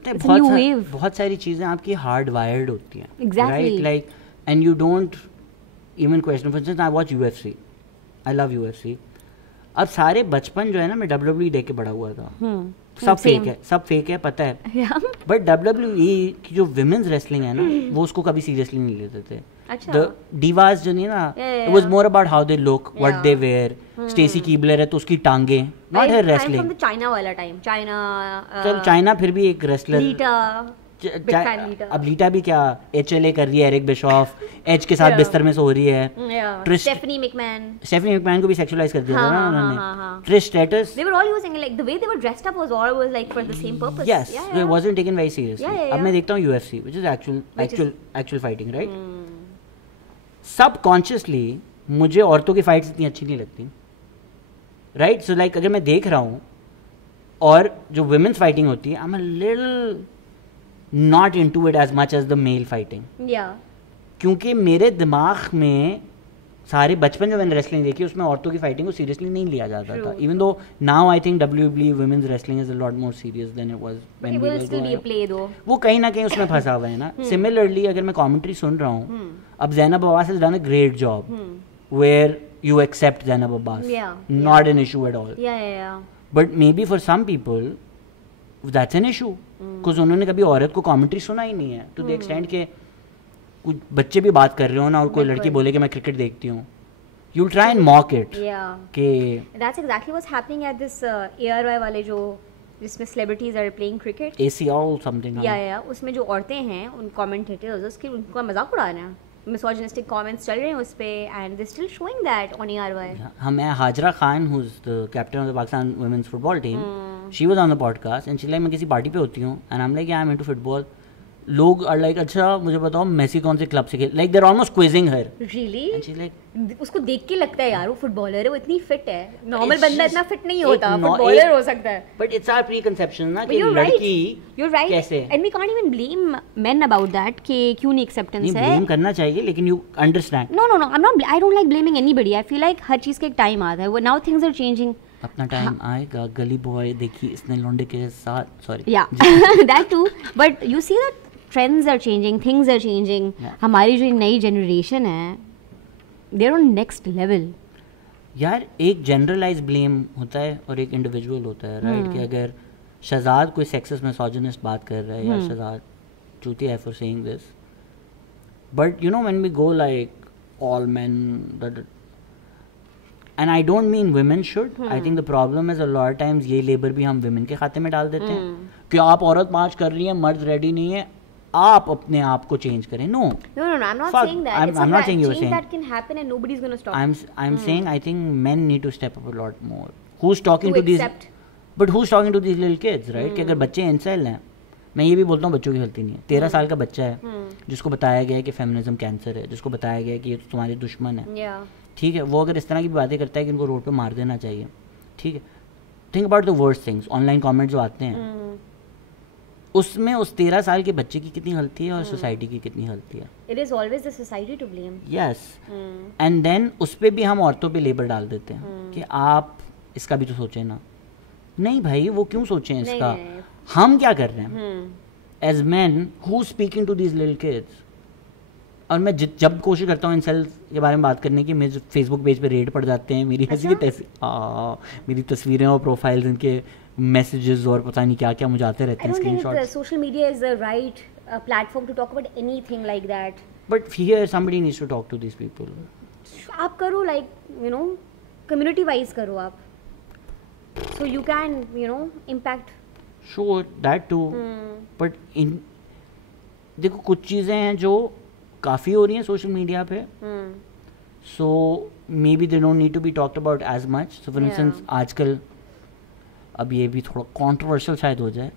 it's a new wave. बहुत सारी चीज़ें आपकी hard wired होती हैं. Exactly. Right? Like, and you don't even question. For instance, I watch UFC. I love UFC. अब सारे बचपन जो है ना मैं WWE देख के बड़ा हुआ था. सब फेक है पता है. बट WWE की जो विमेंस रेसलिंग है ना वो उसको कभी सीरियसली नहीं लेते थे. The divas जो नहीं है ना it was more about how they look what they wear. Stacy Keibler है तो उसकी टांगे not her wrestling. I'm from the China वाला time. चल चाइना फिर भी एक रेसलर. लीटा. अब लीटा भी क्या HLA कर रही है एरिक बिशॉफ एज के साथ बिस्तर में सो रही है. स्टेफनी मैकमैन को भी सेक्सुअलाइज कर दिया था ना उन्होंने. Trish Stratus they were all using like the way they were dressed up was all was like for the same purpose. Yes, so it wasn't taken very seriously. अब मैं देखता हूँ UFC which is actual fighting right. Subconsciously मुझे औरतों की फाइट्स इतनी अच्छी नहीं लगती राइट. सो लाइक अगर मैं देख रहा हूँ और जो वुमेन्स फाइटिंग होती है I am a little not into it as much as the male fighting. क्योंकि मेरे दिमाग में सारे बचपन जो मैंने रेसलिंग देखी उसमें औरतों की फाइटिंग को सीरियसली नहीं लिया जाता था. Even though now I think WWE women's wrestling is a lot more serious than it was when we were going. वो कहीं ना कहीं उसमें फंसा हुआ है ना. सिमिलरली अगर मैं कमेंट्री सुन रहा हूँ अब ज़ैनब Abbas has done a great job where you accept Zainab Abbas. Not an issue at all. But maybe for some people that's an issue because उन्होंने कभी औरत को कमेंट्री सुना ही नहीं है to the extent के कुछ बच्चे भी बात कर रहे हो ना और कोई लड़की बोले कि मैं क्रिकेट देखती हूँ you'll try and mock it. कि that's exactly what's happening at this ARY वाले जो जिसमें celebrities are playing cricket. ACL something. उसमें जो औरतें हैं उन commentators उसके उनका मजाक उड़ा रहे हैं. misogynistic comments चल रहे हैं उस पे and they're still showing that on ARY. हमें हाजरा Khan who's the captain of the Pakistan women's football team she was on the podcast and she's like मैं किसी पार्टी पे होती हूँ and I'm like yeah I'm into football. लोग are like अच्छा मुझे बताओ मेसी कौन से क्लब से खेल like they're almost quizzing her. Really? And she's like उसको देख के लगता है यार वो फुटबॉलर है वो इतनी फिट है. नॉर्मल बंदा इतना फिट नहीं होता फुटबॉलर हो सकता है. But it's our preconception ना कि लड़की You're right. कैसे and we can't even blame men about that कि क्यों नहीं acceptance है. blame करना चाहिए लेकिन you understand. No I don't like blaming anybody. I feel like हर चीज़ का एक टाइम आता है. Now things are changing. अपना टाइम आएगा. गली बॉय देखिए इसने लौंडे के साथ sorry. Yeah that too. But you see that trends are changing, things are changing. हमारी जो नई जनरेशन है they're on next level. यार एक जनरलाइज ब्लेम होता है और एक इंडिविजुअल होता है राइट. कि अगर शहजाद कोई सेक्सिस्ट मिसोजिनिस्ट बात कर रहा है या शहजाद चूतिया है for saying this but you know when we go like all men and I don't mean women should. I think the problem is a lot times ये लेबर भी हम वुमेन के खाते में डाल देते हैं कि आप औरत मार्च कर रही है मर्द रेडी नहीं है आप अपने आप को चेंज करें. No, I'm not saying that. I'm not saying you were saying that can happen and nobody's going to stop. I'm saying I think men need to step up a lot more. Who's talking to these? But who's talking to these little kids, right? कि अगर बच्चे इंसेल हैं, मैं ये भी बोलता हूँ बच्चों की गलती नहीं है. 13 साल का बच्चा है जिसको बताया गया है कि फेमिनिज्म कैंसर है, जिसको बताया गया है कि ये तुम्हारे दुश्मन है. ठीक है, वो अगर इस तरह की बातें करता है कि इनको रोड पे मार देना चाहिए. ठीक है, think about the worst things. Online comment जो आते हैं उसमें उस 13 साल के बच्चे की कितनी गलती है और सोसाइटी की कितनी गलती है. It is always the society to blame. Yes. And then उस पर भी हम औरतों पे लेबल डाल देते हैं कि आप इसका भी तो सोचें ना. नहीं भाई, वो क्यों सोचें इसका? हम क्या कर रहे हैं as man who speaking to these little kids. और मैं जब कोशिश करता हूँ इंसल्ट के बारे में बात करने की, मेरे फेसबुक पेज पे रेड पड़ जाते हैं मेरी ऐसी मेरी तस्वीरें और प्रोफाइल्स, इनके मैसेजेस और पता नहीं क्या क्या मुझे आते रहते हैं screenshots. Social media is the right platform to talk about anything like that. But here somebody needs to talk to these people. आप करो like you know community wise करो आप, so you can you know impact. Sure that too. But इन देखो कुछ चीज़ें हैं जो काफ़ी हो रही हैं सोशल मीडिया पे, so maybe they don't need to be talked about as much. So for instance आजकल, अब ये भी थोड़ा कंट्रोवर्शियल शायद हो जाए,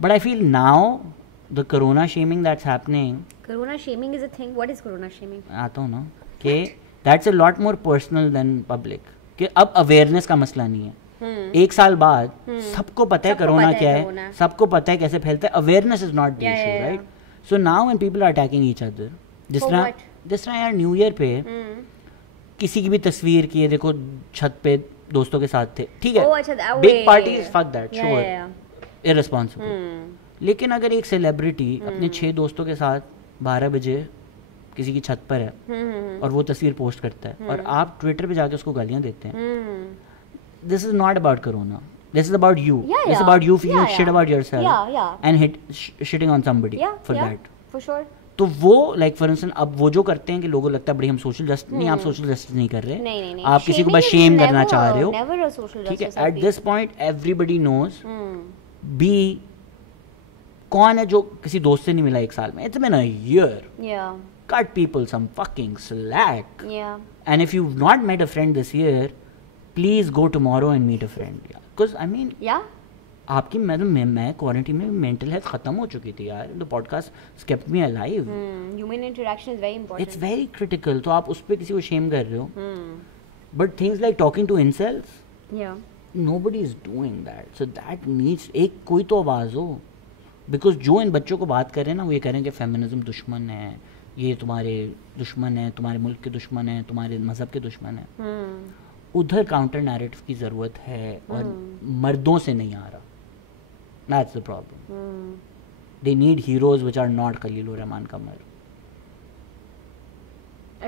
but I feel now the corona shaming that's happening. Corona shaming is a thing. What is corona shaming? आता हूँ ना कि that's a lot more personal than public. कि अब अवेयरनेस का मसला नहीं है. एक साल बाद सबको पता है कोरोना क्या है, सबको पता है कैसे फैलता है. Awareness is not the issue, right? So now when people are attacking each other, जिस तरह यार न्यू ईयर पे किसी की भी तस्वीर की है, देखो छत पे दोस्तों के साथ थे, ठीक है, big party, fuck that, sure, irresponsible. लेकिन अगर एक सेलिब्रिटी अपने 6 दोस्तों के साथ 12 बजे किसी की छत पर है और वो तस्वीर पोस्ट करता है और आप ट्विटर पे जाके उसको गालियां देते हैं, this is not about corona. This is about you. This is about you feeling shit about yourself and shitting on somebody for that. For sure. तो वो like for instance अब वो जो करते हैं कि लोगों को लगता है बड़ी हम सोशल जस्टिस, नहीं, आप सोशल जस्टिस नहीं कर रहे. नहीं. आप किसी को बस शेम करना चाह रहे हो. Never a social justice. ठीक है, at this point everybody knows B कौन है जो किसी दोस्त से नहीं मिला 1 साल में. It's been a year. Yeah. Cut people some fucking slack. Yeah. And if you've not met a friend this year, please go tomorrow and meet a friend. Because I mean, आपकी मैं क्वारंटीन में मेंटल हेल्थ खत्म हो चुकी थी यार. The podcast kept me alive. Human interaction is very important. It's very critical. तो आप उस पर किसी को शेम कर रहे हो. But things like talking to incels, nobody is doing that. So that needs एक कोई तो आवाज़ हो. Because जो इन बच्चों को बात कर रहे हैं ना, वो ये कह रहे हैं कि फेमिनिज्म दुश्मन है, ये तुम्हारे दुश्मन है, तुम्हारे मुल्क के दुश्मन है, तुम्हारे मजहब के दुश्मन है. उधर काउंटर नैरेटिव की ज़रूरत है और मर्दों से नहीं आ रहा. That's the problem. They need heroes which are not Khalil Rahman Qamar.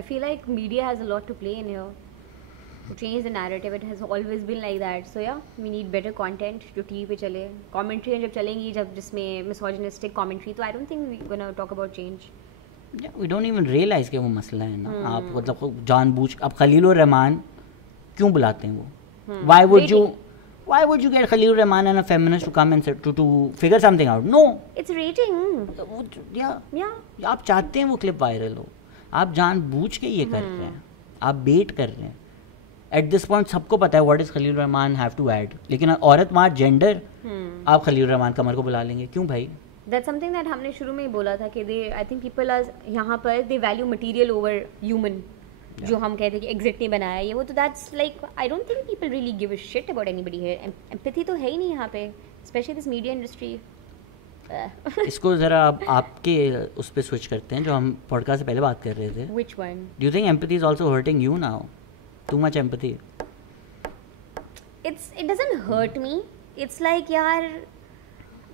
I feel like media has a lot to play in here to change the narrative. It has always been like that. So yeah, we need better content जो TV पे चले. Commentary जब चलेंगी, जब जिसमें misogynistic commentary, तो I don't think we're gonna talk about change. Yeah, we don't even realize कि वो मसला है ना. आप मतलब जानबूझ अब खलील रहमान क्यों बुलाते हैं वो? Why would you get Khalil Rahman and a feminist to come and to figure something out? No. It's rating. आप चाहते हैं वो क्लिप वायरल हो. आप जानबूझ के ये कर रहे हैं. आप बेट कर रहे हैं. At this point सबको पता है what is Khalil Rahman have to add. लेकिन औरत मार जेंडर, आप खलील रहमान कमर को बुला लेंगे. क्यों भाई? That's something that हमने शुरू में ही बोला था कि I think people are यहाँ पर they value material over human. जो हम कहते हैं कि एग्जिट नहीं बनाया ये वो, तो that's like I don't think people really give a shit about anybody here. Empathy तो है ही नहीं यहाँ पे, स्पेशली दिस मीडिया इंडस्ट्री. इसको जरा आपके उस पे स्विच करते हैं जो हम पॉडकास्ट से पहले बात कर रहे थे. Which one? Do you think empathy is also hurting you now? Too much empathy? It doesn't hurt me. It's like यार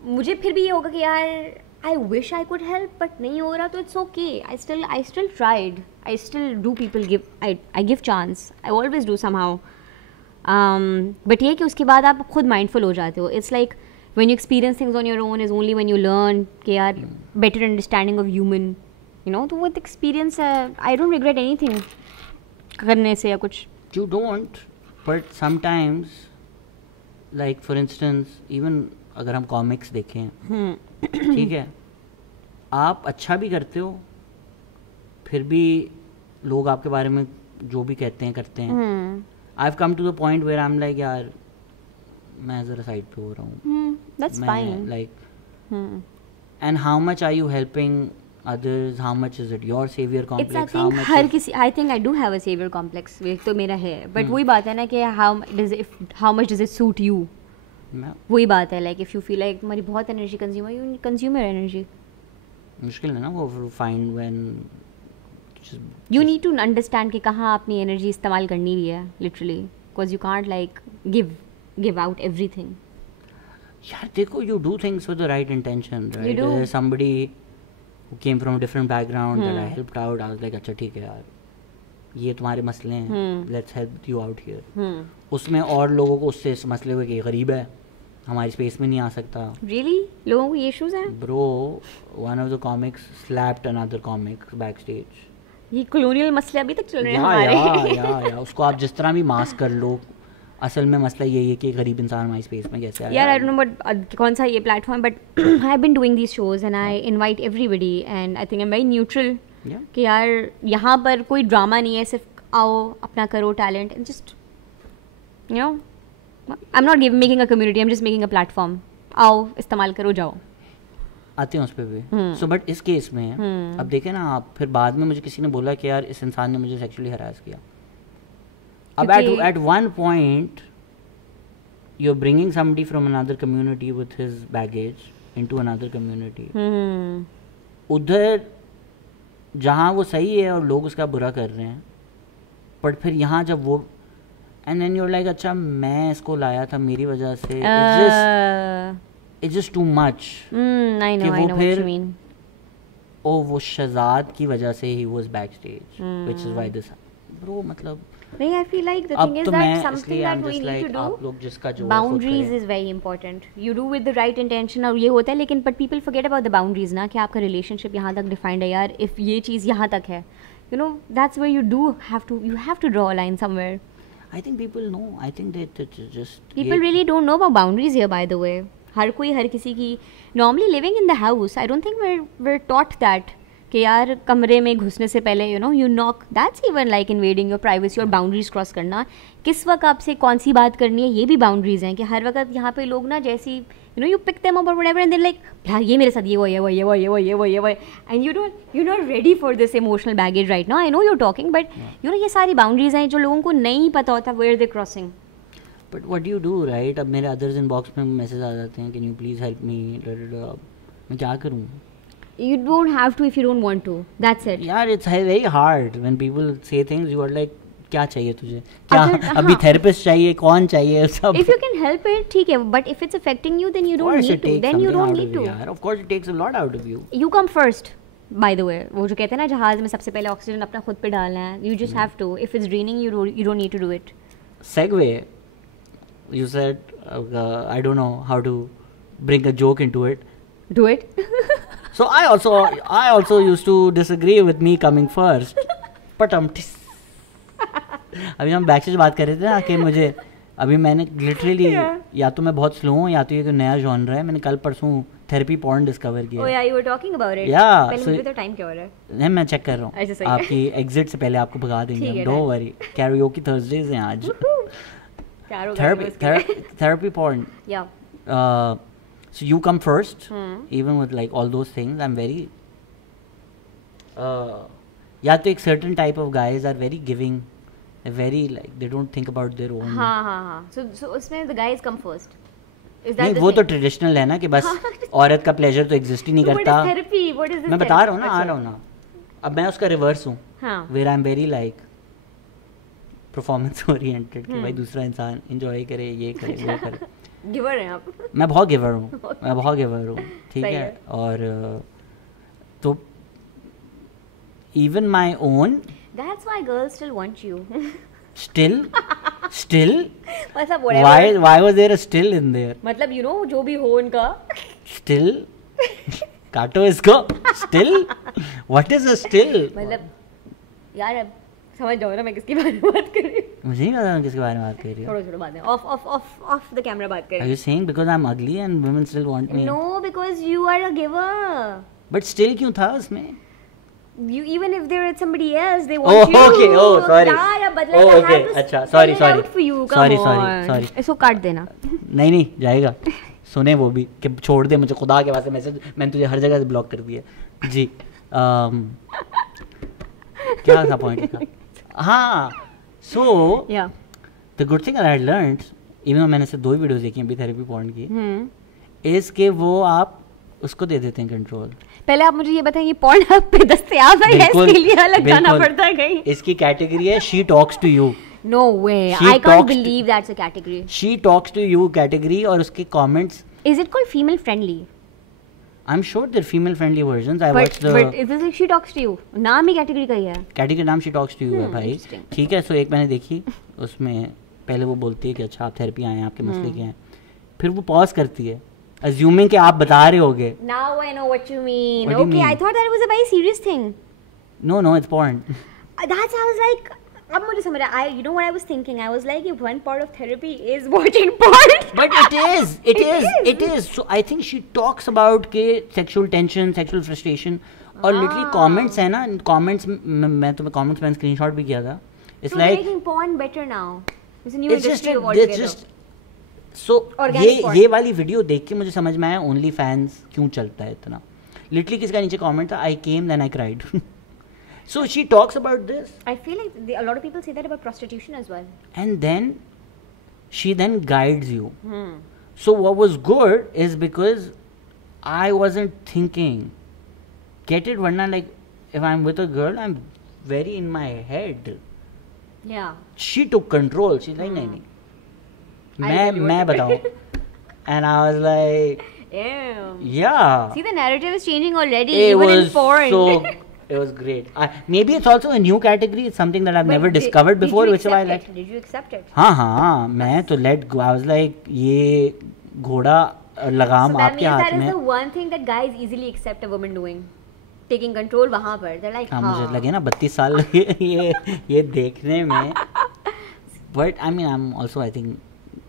मुझे फिर भी ये होगा कि यार I wish I could help, but नहीं हो रहा तो it's okay. I still tried. I still do. People give. I give chance. I always do somehow. But ये कि उसके बाद आप खुद mindful हो जाते हो. It's like when you experience things on your own is only when you learn कि यार better understanding of human. You know, तो with experience I don't regret anything करने से या कुछ. You don't. But sometimes, like for instance, even अगर हम कॉमिक्स देखें, ठीक है, आप अच्छा भी करते हो फिर भी लोग आपके बारे में जो भी कहते हैं करते हैं. I have come to the point where I am like यार मैं जरा साइड पे हो रहा हूँ. That's fine. Like and how much are you helping others, how much is it your savior complex? How much हर किसी I think I do have a savior complex, तो मेरा है, but वही बात है ना कि how much does it suit you? वही बात है, like if you feel like तुम्हारी बहुत एनर्जी कंज्यूम है, यू कंज्यूम योर एनर्जी. मुश्किल है ना वो find when you need to understand कि कहाँ अपनी एनर्जी इस्तेमाल करनी भी है literally, because you can't like give out everything. यार देखो, you do things with the right intention, right? You do. There's somebody who came from a different background that I helped out. I was like, अच्छा ठीक है यार, ये तुम्हारे मसले हैं, let's help you out here. उसमें और लोगों को उससे इस मसले हुए कि गरीब है, हमारी स्पेस में नहीं आ सकता. Really? लोगों को ये इश्यूज हैं? Bro, one of the comics slapped another comic backstage. ये कॉलोनियल मसले अभी तक चल रहे हैं हमारे. या उसको आप जिस तरह भी मास्क कर लो, असल में मसला यही है कि गरीब इंसान हमारी स्पेस में कैसे आया. यार आई डोंट नो बट कौन सा ये platform, but I have been doing these shows and I invite everybody and I think I am very neutral कि यार यहाँ पर कोई ड्रामा नहीं है, सिर्फ आओ अपना करो talent and just you know, I am not making a community, I am just making a platform. आओ इस्तेमाल करो जाओ. आते हैं उस पर भी. सो बट इस केस में अब देखें ना आप, फिर बाद में मुझे किसी ने बोला कि यार इस इंसान ने मुझे सेक्सुअली हरास किया. अब at one point you're bringing somebody from another community with his baggage into another community. उधर जहाँ वो सही है और लोग उसका बुरा कर रहे हैं, बट फिर यहाँ जब वो and then you're like, अच्छा मैं इसको लाया था मेरी वजह से, it's just too much. I know what you mean. वो शहजाद की वजह से he was backstage, which is why this bro मतलब नहीं, I feel like the thing is that something that we need to do. आप लोग जिसका जो boundaries is very important. You do with the right intention और ये होता है, लेकिन but people forget about the boundaries ना, कि आपका relationship यहाँ तक defined है यार. If ये चीज़ यहाँ तक है, you know, that's where you have to draw a line somewhere. I think people know. I think that just people really don't know about boundaries here, by the way. हर कोई हर किसी की normally living in the house. I don't think we're taught that. कि यार कमरे में घुसने से पहले you know you knock, that's even like invading your privacy और बाउंड्रीज क्रॉस करना. किस वक्त आपसे कौन सी बात करनी है, ये भी बाउंड्रीज हैं. कि हर वक्त यहाँ पे लोग ना जैसी you know you pick them up और व्हाटएवर एंड देन लाइक यार ये मेरे साथ ये वो and you not ready for this emotional baggage right now. I know you talking but you know ये सारी बाउंड्रीज हैं जो लोगों को नहीं पता होता where they crossing. But what do do right. अब मेरे अदर्स इनबॉक्स में मैसेज आ जाते हैं, can you please help me, मैं क्या करूँ. You don't have to if you don't want to. That's it. यार it's very hard when people say things. You are like, क्या चाहिए तुझे, क्या अभी थेरेपिस्ट चाहिए, कौन चाहिए, सब. If you can help it, ठीक है. But if it's affecting you, then you don't need to. Then you don't need to. Of course it takes a lot out of you. You come first. By the way, वो जो कहते हैं ना जहाज में सबसे पहले ऑक्सीजन अपना खुद पे डालना है. You just have to. If it's draining, you don't need to do it. Segue. You said I don't know how to bring a joke into it. Do it. So I also used to disagree with me coming first. But अभी हम बैक से बात कर रहे थे ना कि मुझे अभी मैंने लिटरली या तो मैं बहुत स्लो हूँ या तो ये कोई नया जॉनर है. मैंने कल परसों थेरेपी पॉर्न डिस्कवर किया. Oh yeah, you were talking about it. Yeah. पहले मुझे तो टाइम क्या हो रहा है? नहीं मैं चेक कर रहा हूँ. आपकी एग्जिट से पहले आपको भगा देंगे. Don't worry. कैरियोकी थर्सडेज हैं आज. Therapy porn. Yeah. So you come first, even with like all those things. I'm very या तो एक certain type of guys are very giving, very like they don't think about their own. हाँ. So उसमें the guys come first. नहीं वो तो ट्रेडिशनल है ना कि बस औरत का प्लेजर तो एग्जिस्ट ही नहीं करता. मैं बता रहा हूँ ना, आ रहा हूँ ना. अब मैं उसका रिवर्स हूँ, where I am very like performance oriented कि भाई दूसरा इंसान एंजॉय करे, ये करे, वो करे. गिवर हैं आप. मैं बहुत गिवर हूँ. ठीक है. और तो even my own. That's why girls still want you. Still? मतलब whatever. Why was there a still in there? मतलब you know जो भी हो उनका. Still? काटो इसको. Still? What is a still? मतलब यार अब समझ जाओ ना मैं किसके बारे में बात कर रही हूँ. मुझे नहीं पता मैं किसके बारे में बात कर रही हूँ. थोड़ा बाद में off the camera बात कर रही हूँ. Are you saying because I'm ugly and women still want me? No, because you are a giver. But still क्यों था उसमें? You even if they're with somebody else, they want you. Okay. Oh, sorry. यार अब बदला I have to अच्छा, sorry. For you. Sorry. इसको काट देना. नहीं जाएगा. सुने वो भी कि छोड़ दे मुझे खुदा के वास्ते मैसेज. मैंने तुझे हर जगह से ब्लॉक कर दिया. जी. क्या था पॉइंट का? हाँ. So the good thing that I learned even मैंने से 2 वीडियोस देखी हैं अभी थेरेपी पॉइंट की, इज के वो आप उसको दे देते हैं कंट्रोल। पहले आप मुझे ये बताएं, ये पॉर्नहब पे दस्तयाब है या इसके लिए अलग जाना पड़ता है कहीं? इसकी कैटेगरी है she talks to you. No way, I can't believe that's a category. She talks to you category, और उसके comments. Is it called female friendly? I am sure there female friendly versions. I watch the but is this she talks to you? नाम ही कैटेगरी का ही है। कैटेगरी नाम she talks to you है भाई। ठीक है, सो एक मैंने देखी, उसमें पहले वो बोलती है कि अच्छा आप थेरेपी आए हैं, आपके मसले क्या हैं, फिर वो पॉज करती है assuming कि आप बता रहे होगे। Now I know what you mean. What do you Okay, mean? I thought that was a very serious thing. No, it's porn. That's I was like, अब मुझे समझ रहा है. You know what I was thinking? I was like, if one part of therapy is watching porn. But it is. So I think she talks about के sexual tension, sexual frustration, और literally comments है ना, comments मैं तुम्हें comments में screenshot भी किया था. It's so like making porn better now. It's a new industry it's altogether. just सो ये वाली वीडियो देख के मुझे समझ में आया ओनली फैंस क्यों चलता है इतना। लिटरली किसका नीचे कमेंट था, I came then I cried. So she talks about this. I feel like a lot of people say that about prostitution as well. And then she then guides you. So what was good is because I wasn't thinking, get it, वरना like if I'm with a girl I'm very in my head. Yeah. She took control. She's like नहीं मैं बताऊं, and I was like, yeah. See, the narrative is changing already. It even was in porn. it was great. Maybe it's also a new category. It's something that I've never discovered before, which is why I like. Did you accept it? हाँ मैं तो let go. I was like, ये घोड़ा लगाम आपके हाथ में। That is the one thing that guys easily accept a woman doing. Taking control वहाँ पर. They're like, हाँ. मुझे लगे ना 32 साल लगे ये देखने में. But I mean, I'm also I think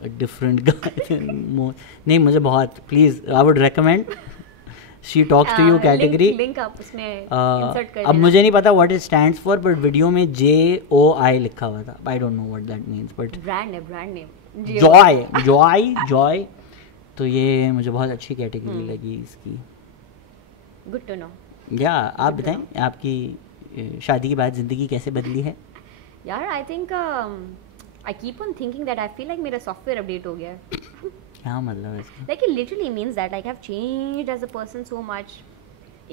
a different guy. नहीं मुझे बहुत please I would recommend she talks to you category. Link up उसमें insert कर देना. अब मुझे नहीं पता what it stands for, but video में JOI लिखा हुआ था. I don't know what that means, but brand name. Joy. तो ये मुझे बहुत अच्छी कैटेगरी लगी इसकी. Good to know. आप बताएं आपकी शादी के बाद जिंदगी कैसे बदली है? यार I think I keep on thinking that I feel like मेरा software update हो गया है. क्या मतलब है इसका? Like it literally means that like I've changed as a person so much.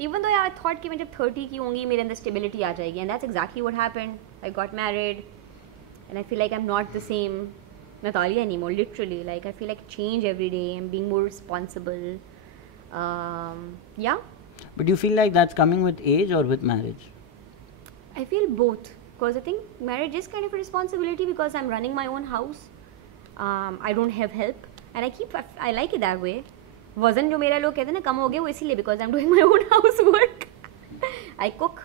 Even though I thought कि मैं जब 30 की होंगी मेरे अंदर stability आ जाएगी, and that's exactly what happened. I got married and I feel like I'm not the same Natalia anymore. Literally, like I feel like change every day. I'm being more responsible. Yeah. But do you feel like that's coming with age or with marriage? I feel both. Because I think marriage is kind of a responsibility because I'm running my own house. I don't have help, and I like it that way. वजन जो मेरा लोग कहते हैं ना कम हो गया वो इसीलिए because I'm doing my own housework. I cook.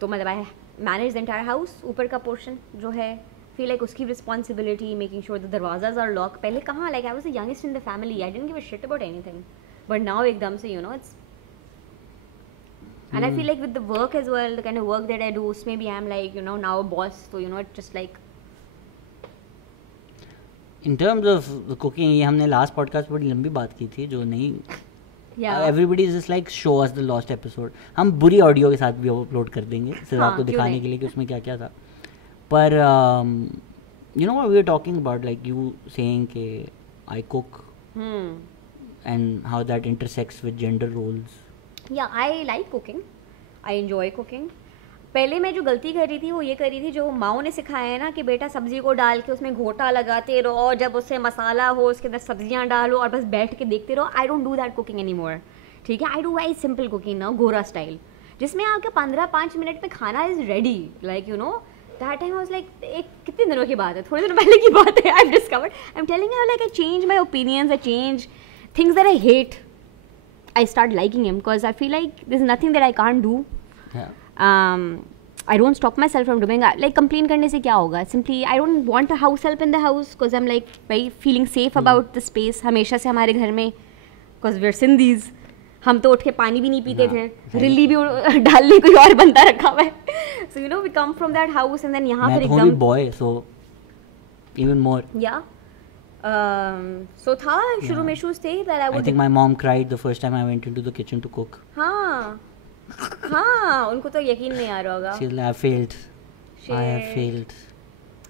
तो मतलब I manage the entire house. ऊपर का portion जो है feel like उसकी responsibility, making sure the दरवाज़ाs are locked. पहले कहाँ like I was the youngest in the family. I didn't give a shit about anything. But now एकदम से you know it's. And I feel like with the work as well, the kind of work that I do, maybe I'm like, you know, now a boss, so you know, it's just like. In terms of the cooking, ये हमने last podcast बड़ी लंबी बात की थी जो नहीं. Yeah. Everybody is just like show us the lost episode. हम बुरी ऑडियो के साथ भी अपलोड कर देंगे सिर्फ आपको दिखाने के लिए कि उसमें क्या क्या था. पर you know what we were talking about, like you saying कि I cook and how that intersects with gender roles. Yeah, I like cooking. I enjoy cooking. पहले मैं जो गलती कर रही थी वो ये कर रही थी जो माओ ने सिखाया है ना कि बेटा सब्जी को डाल के उसमें घोटा लगाते रहो और जब उससे मसाला हो उसके अंदर सब्जियां डालो और बस बैठ के देखते रहो. I don't do that cooking any more. ठीक है, I do very simple cooking ना, गोरा स्टाइल, जिसमें आपके 15-5 मिनट में खाना is ready. Like you know that time I was like एक कितने दिनों की बात है, थोड़े दिनों पहले की बात है. I have discovered, I am telling you, like I change my opinions, I change things that I hate. I start liking him because I feel like there's nothing that I can't do. Yeah. I don't stop myself from doing like complain करने से क्या होगा. Simply I don't want a house help in the house because I'm like very feeling safe about the space. हमेशा से हमारे घर में because we're Sindhis, हम तो उठ के पानी भी नहीं पीते थे, रिल्ली भी डालने कोई और बंदा रखा हुआ है. So you know we come from that house and then यहाँ पर एकदम. मैं तो boy so even more. Yeah. So था शुरू में issues थे that I would. I think my mom cried the first time I went into the kitchen to cook. हाँ उनको तो यकीन नहीं आ रहा होगा. She's like, I failed. I have failed.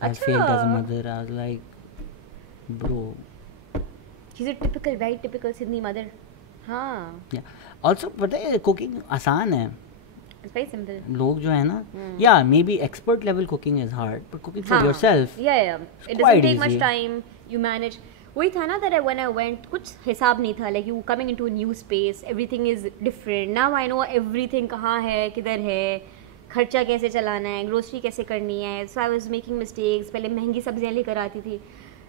I failed as a mother. I was like, bro. She's a typical, very typical Sydney mother. हाँ. Yeah. Also, पता है cooking आसान है. It's very simple. लोग जो है ना, yeah, maybe expert level cooking is hard, but cooking for yourself. Yeah. It doesn't take much time. You manage. वही था ना that when I went, कुछ हिसाब नहीं था. Like you coming into a new space, everything is different. Now I know everything कहाँ है, किधर है, खर्चा कैसे चलाना है, ग्रोसरी कैसे करनी है. So I was making mistakes. पहले महंगी सब्जियाँ लेकर आती थी.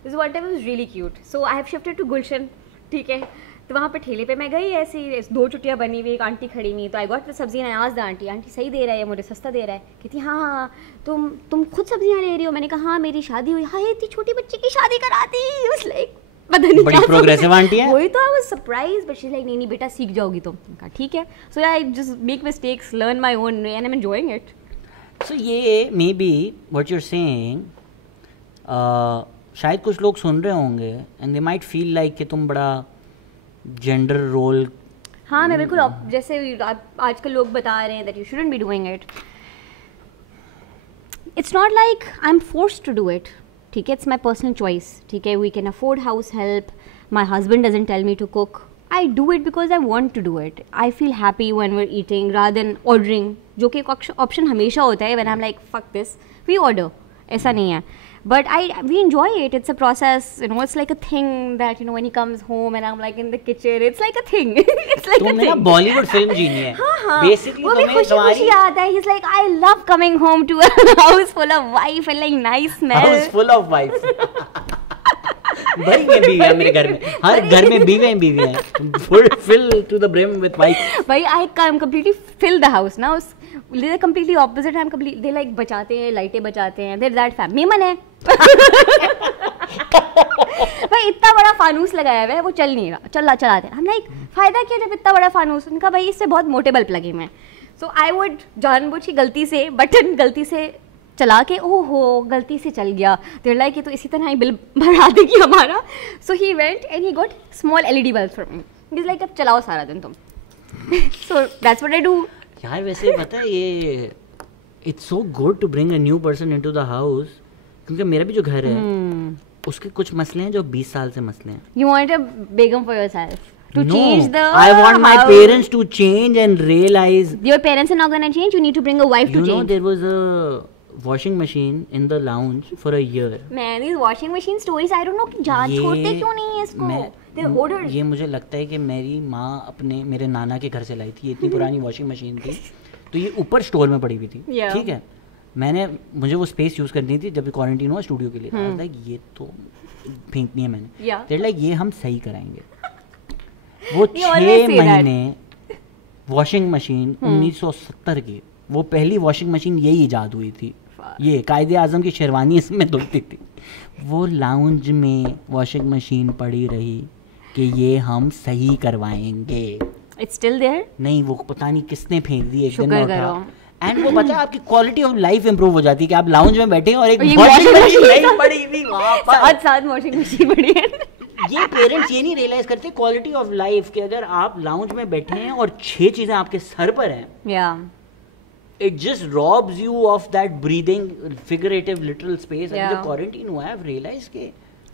This one time was really cute. So I have shifted to Gulshan. ठीक है. तो वहाँ पे ठेले पे मैं गई ऐसी 2 चुटियाँ बनी हुई, एक आंटी खड़ी हुई. तो आई गॉट द सब्जी and I asked the aunty सही दे रहा है, मुझे सस्ता दे रहा है. कहती हाँ तुम खुद सब्जियाँ ले रही हो. मैंने कहा हाँ मेरी शादी हुई. हाँ इतनी छोटी बच्ची की शादी करा दी. लाइक पता नहीं बड़ी प्रोग्रेसिव आंटी है. वही तो I was surprised but she like नहीं बेटा सीख जाओगी तुम. कहा ठीक है. So I just make mistakes, learn my own and I am enjoying it. So ये maybe what you are saying, शायद कुछ लोग सुन रहे होंगे and they might feel like कि तुम बड़ा जेंडर रोल. हाँ मैं बिल्कुल जैसे आजकल लोग बता रहे हैं that you shouldn't be doing it. It's not like I am forced to do it. ठीक है, इट्स माई पर्सनल चॉइस. ठीक है, we can afford house help. My husband doesn't tell me to cook. I do it because I want to do it. I feel happy when we are eating rather than ordering, जो कि एक option हमेशा होता है. When I am like fuck this we order, ऐसा नहीं है. But we enjoy it. It's a process, you know. It's like a thing that, you know, when he comes home and I'm like in the kitchen, it's like a thing. It's like a thing. तुमने बॉलीवुड फिल्म जीनी है. हाँ. Basically वो भी खुशी आता है. He's like, I love coming home to a house full of wife and like nice smell. House full of wife. भाई मैं बीवी है मेरे घर में. हर घर में बीवी हैं. Fill to the brim with wife. भाई I completely fill the house now. They're completely opposite. I'm completely. They like बचाते हैं, लाइटें बचाते हैं. They're that fan. मेमन है. भाई इतना बड़ा फानूस लगाया हुआ है, वो चल नहीं रहा. चलाते हैं. हम लाइक फायदा क्या जब इतना बड़ा फानूस. उनका भाई इससे बहुत मोटे बल्ब लगे हुए हैं. सो आई वुड जानबूझ के गलती से बटन गलती से चला के ओहो गलती से चल गया. देयर लाइक ये तो इसी तरह ही बिल भरा देगी हमारा. So he went and he got small LED bulb from me. Is like अब चलाओ सारा दिन तुम. So that's what I do. यार वैसे पता है ये it's so good to bring a new person into the house, क्योंकि मेरा भी जो घर है उसके कुछ मसले हैं जो 20 साल से मसले हैं. You want a begum for yourself to change the I want my parents to change and realize your parents are not going to change. You need to bring a wife to change. You know there was a washing machine in the lounge for a year. Man, these washing machine stories I don't know कि जान छोड़ते क्यों नहीं है इसको. They're hoarders. ये मुझे लगता है कि मेरी माँ अपने मेरे नाना के घर से लाई थी. ये इतनी पुरानी वॉशिंग मशीन थी तो ये ऊपर स्टोर में पड़ी हुई थी. ठीक है, मुझे वो स्पेस यूज करनी थी जब क्वारंटीन हुआ स्टूडियो के लिए. लाइक ये तो फेंकनी है मैंने. देयर लाइक ये हम सही कराएंगे. वो 6 महीने वॉशिंग मशीन 1970 की, वो पहली वॉशिंग मशीन यही ईजाद हुई थी. ये कायदे आजम की शेरवानी इसमें धुलती थी. वो लाउंज में वॉशिंग मशीन पड़ी रही कि ये हम सही करवाएंगे. It's still there? नहीं, वो पता नहीं किसने फेंक दी एक दिन में उठा. एंड वो पता है आपकी क्वालिटी ऑफ लाइफ इंप्रूव हो जाती है कि आप लाउंज में बैठे हैं और एक वॉशिंग मशीन पड़ी हुई वहां पर. साथ वॉशिंग मशीन पड़ी है. ये पेरेंट्स ये नहीं रियलाइज करते क्वालिटी ऑफ लाइफ कि अगर आप लाउंज में बैठे हैं और 6 चीजें आपके सर पर हैं, it just robs you of that breathing figurative literal space. And the quarantine हुआ है, I've realized कि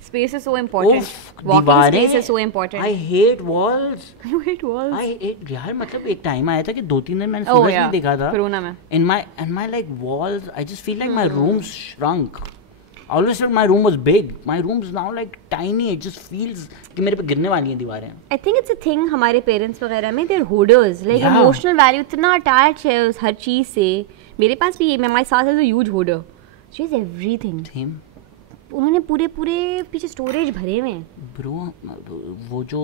space is so important. Walking space is so important. I hate walls. You hate walls? I hate, यार मतलब एक टाइम आया था कि 2-3 दिन मैंने सूरज नहीं देखा था. कोरोना में. And my like walls, I just feel like my room shrunk. I always said my room was big. My room's now like tiny. It just feels कि मेरे पे गिरने वाली हैं दीवारें. I think it's a thing हमारे parents वगैरह में they're hoarders. Like emotional value इतना attached है उस हर चीज़ से. मेरे पास भी my सास is a huge hoarder. She has everything. Same. उन्होंने पूरे पीछे स्टोरेज भरे हुए हैं. ब्रो वो जो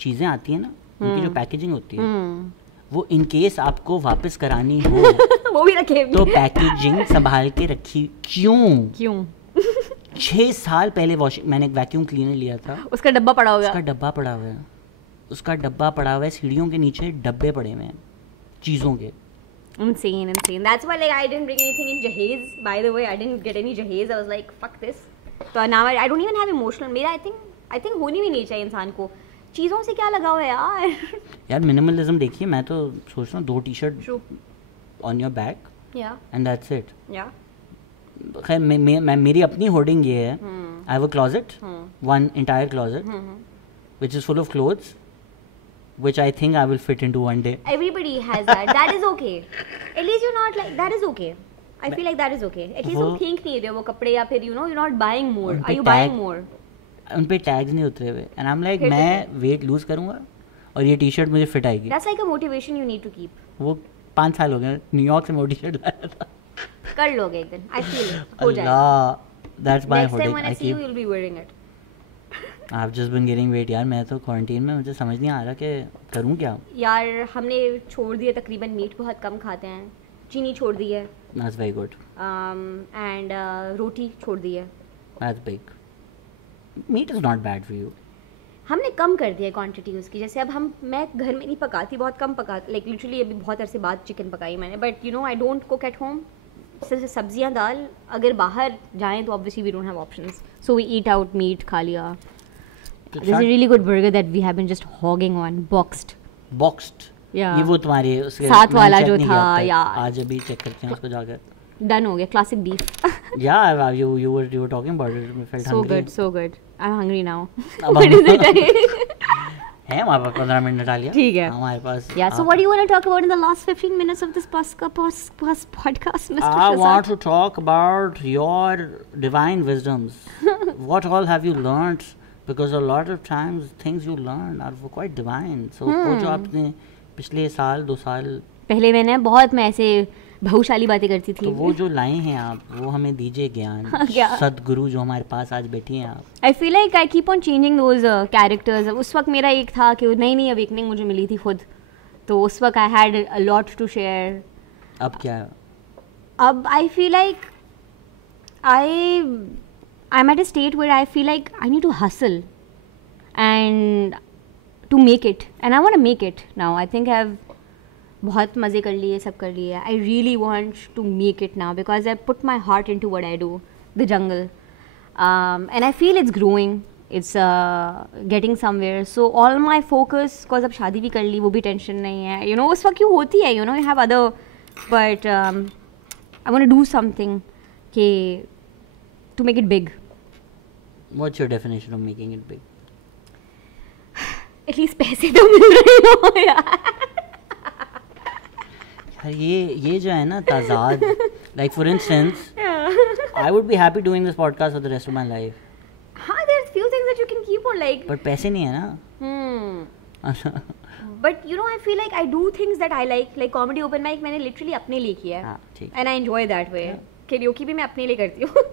चीज़ें आती हैं ना, उनकी जो पैकेजिंग होती है, वो इन केस आपको वापस करानी हो वो भी रखे तो पैकेजिंग संभाल के रखी. क्यों 6 साल पहले मैंने एक वैक्यूम क्लीनर लिया था. उसका डब्बा पड़ा होगा. उसका डब्बा पड़ा हुआ है. सीढ़ियों के नीचे डब्बे पड़े हुए हैं चीज़ों के. Insane. That's why like I didn't bring anything in Jahez. By the way, I didn't get any Jahez. I was like, fuck this. So now I don't even have emotional. मेरा I think होनी भी नहीं चाहिए इंसान को. चीज़ों से क्या लगा हुआ है यार. यार मिनिमलिज्म देखिए, मैं तो सोच रहा हूँ 2 T-shirt on your back. Yeah. And that's it. Yeah. खैर मेरी अपनी होर्डिंग ये है, I have a closet, one entire closet which is full of clothes which I think I will fit into one day. Everybody has that. That is okay. At least you're not like, that is okay. I feel like that is okay. At least तुम फेंक नहीं रहे हो वो कपड़े, या फिर you know you're not buying more. Are you buying more? उन पे टैग्स नहीं उतरे हुए and I'm like मैं वेट लूज करूँगा और ये टी शर्ट मुझे फिट आएगी. That's like a motivation you need to keep. वो 5 साल हो गए न्यूयॉर्क से मैं वो टी शर्ट लाया था. कर लोगे एक दिन. I feel it. हो जाएगा. Allah, that's my Next time hoodie. when I see you, you'll be wearing it. I've just been getting weight यार. मैं तो क्वारंटीन में, मुझे समझ नहीं आ रहा कि करूँ क्या. यार हमने छोड़ दिया तकरीबन, मीट बहुत कम खाते हैं, चीनी छोड़ दी है. That's very good. And रोटी छोड़ दी है. That's big. Meat is not bad for you. हमने कम कर दिया क्वांटिटी उसकी. जैसे अब मैं घर में नहीं पकाती, बहुत कम पकाती. लाइक लिटरली अभी बहुत अरसे बाद चिकन पकाई मैंने. But you know I don't cook at home. सिर्फ सब्जियां दाल. अगर बाहर जाएं तो obviously we don't have options, so we eat out. Meat खा लिया. There's a really good burger that we have been just hogging on, boxed. Yeah. ये वो तुम्हारे उसके साथ वाला जो था यार. आज अभी चेक करते हैं उसको जाकर. Done हो गया. Classic beef. Yeah, you were talking about it. I felt hungry. So good. I'm hungry now. What is it? है हमारे पास 15 मिनट डालिए. ठीक है. हमारे पास. Yeah. So what do you want to talk about in the last 15 minutes of this podcast, Mr. I want to talk about your divine wisdoms. What all have you learned? Because a lot of times things you learn are quite divine. So वो जो आपने पिछले साल 2 साल पहले मैंने बहुत मैं ऐसे बहुशाली बातें करती थी, तो वो जो लाए हैं आप, वो हमें दीजिए ज्ञान. सदगुरु जो हमारे पास आज बैठी हैं आप. आई feel like I keep on changing those characters. उस वक्त मेरा एक था कि नई अवेकनिंग मुझे मिली थी खुद, तो उस वक्त I had a lot to share. अब क्या है? अब I feel like I'm at a state where I feel like I need to hustle and to make it, and I want to make it now. I think I've बहुत मज़े कर लिए, सब कर लिए. I really want to make it now because I put my heart into what I do, the jungle, and I feel it's growing. It's getting somewhere. So all my focus, cause अब शादी भी कर ली, वो भी टेंशन नहीं है. You know उस वक्त क्यों होती है, you know you have other, but I want to do something to make it big. What's your definition of making it big? At least पैसे तो मिल रहे हो यार. ये जो है ना ताज़ाद. Like for instance, I would be happy doing this podcast for the rest of my life. हाँ, there's few things that you can keep on like. But पैसे नहीं है ना. But you know, I feel like I do things that I like comedy open mic मैंने literally अपने लिए किया है. And I enjoy that way. Karaoke भी मैं अपने लिए करती हूँ.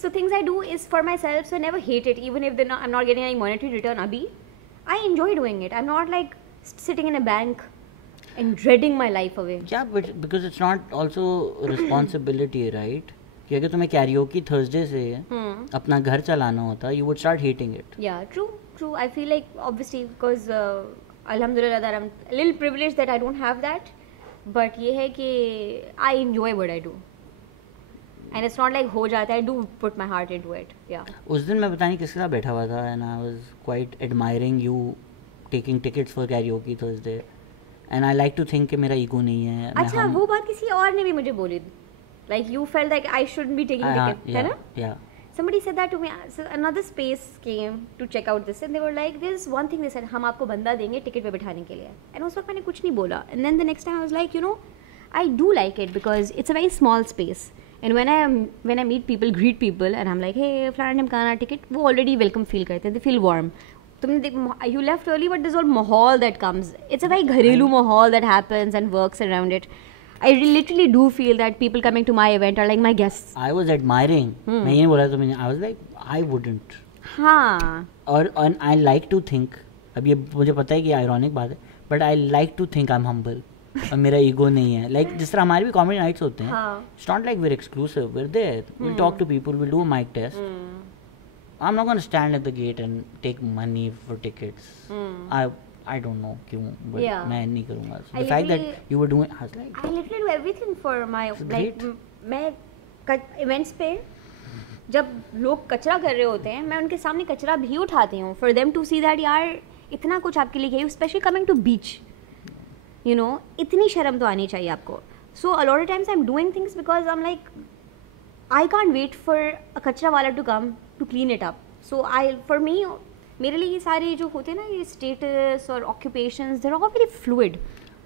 So things I do is for myself, so I never hate it, even if I'm not getting any monetary return. Abhi, I enjoy doing it. I'm not like sitting in a bank and dreading my life away. Yeah, but because it's not also responsibility, right? कि अगर तुम्हें karaoke Thursday से अपना घर चलाना होता, you would start hating it. Yeah, true. I feel like obviously because alhamdulillah that I'm a little privileged that I don't have that, but ये है कि I enjoy what I do. And it's not like हो जाता है. I do put my heart into it. Yeah. उस दिन मैं पता नहीं किसके साथ बैठा हुआ था and I was quite admiring you taking tickets for karaoke Thursday. And I like to think कि मेरा ego नहीं है. अच्छा, वो बात किसी और ने भी मुझे बोली. Like you felt like I shouldn't be taking ticket, है ना? Yeah. Somebody said that to me. So another space came to check out this and they were like, there's one thing they said, हम आपको बंदा देंगे टिकट पे बिठाने के लिए. And उस वक्त मैंने कुछ नहीं बोला. And then the next time I was like, you know, I do like it because it's a very small space. And when I meet people, greet people, and I'm like, hey, flan Nimkana ticket, वो already welcome feel करते हैं, they feel warm. You left early, but there's all mahal that comes. It's a very घरेलू mahal that happens and works around it. I literally do feel that people coming to my event are like my guests. I was admiring. मैं ये बोला तो मैंने, I was like, I wouldn't. हाँ. और I like to think. अब ये मुझे पता है कि ironic बात है, but I like to think I'm humble. और मेरा ईगो नहीं है. लाइक जिस तरह हमारे भी कॉमेडी नाइट्स होते हैं, it's not like very exclusive, we are there, we talk to people, we do a mic test. I am not gonna stand at the gate and take money for tickets. I don't know क्यों, but मैं नहीं करूंगा. The fact that you were doing, I was like, I literally do everything for my, like मैं events पे जब लोग कचरा कर रहे होते हैं, मैं उनके सामने कचरा भी उठाती हूँ for them to see that यार इतना कुछ आपके लिए किया, specially coming to beach. You know, इतनी शर्म तो आनी चाहिए आपको. So a lot of times I'm doing things because I'm like, I can't wait for a kachra wala to come to clean it up. So for me, मेरे लिए ये सारे जो होते हैं ना ये status और occupations, they're all very fluid.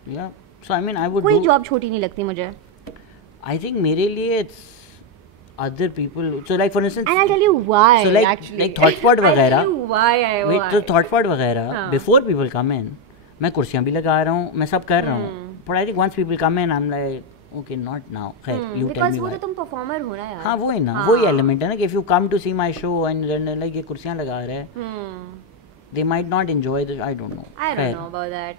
Yeah. So I mean, I would. कोई job छोटी नहीं लगती मुझे. I think मेरे लिए it's other people. So like for instance. And I'll tell you why. So like actually. like ThoughtSpot वगैरह. I'll tell you why. Wait, तो ThoughtSpot वगैरह. Before people come in, मैं कुर्सियाँ भी लगा रहा हूँ, मैं सब कर रहा हूँ. But I think once people come in, I'm like, okay, not now. खैर, you tell me वो why. तो तुम performer हो ना यार. हाँ वही ना, वही element है ना कि if you come to see my show and then like ये कुर्सियाँ लगा रहे हैं, they might not enjoy the, I don't know. I don't know about that.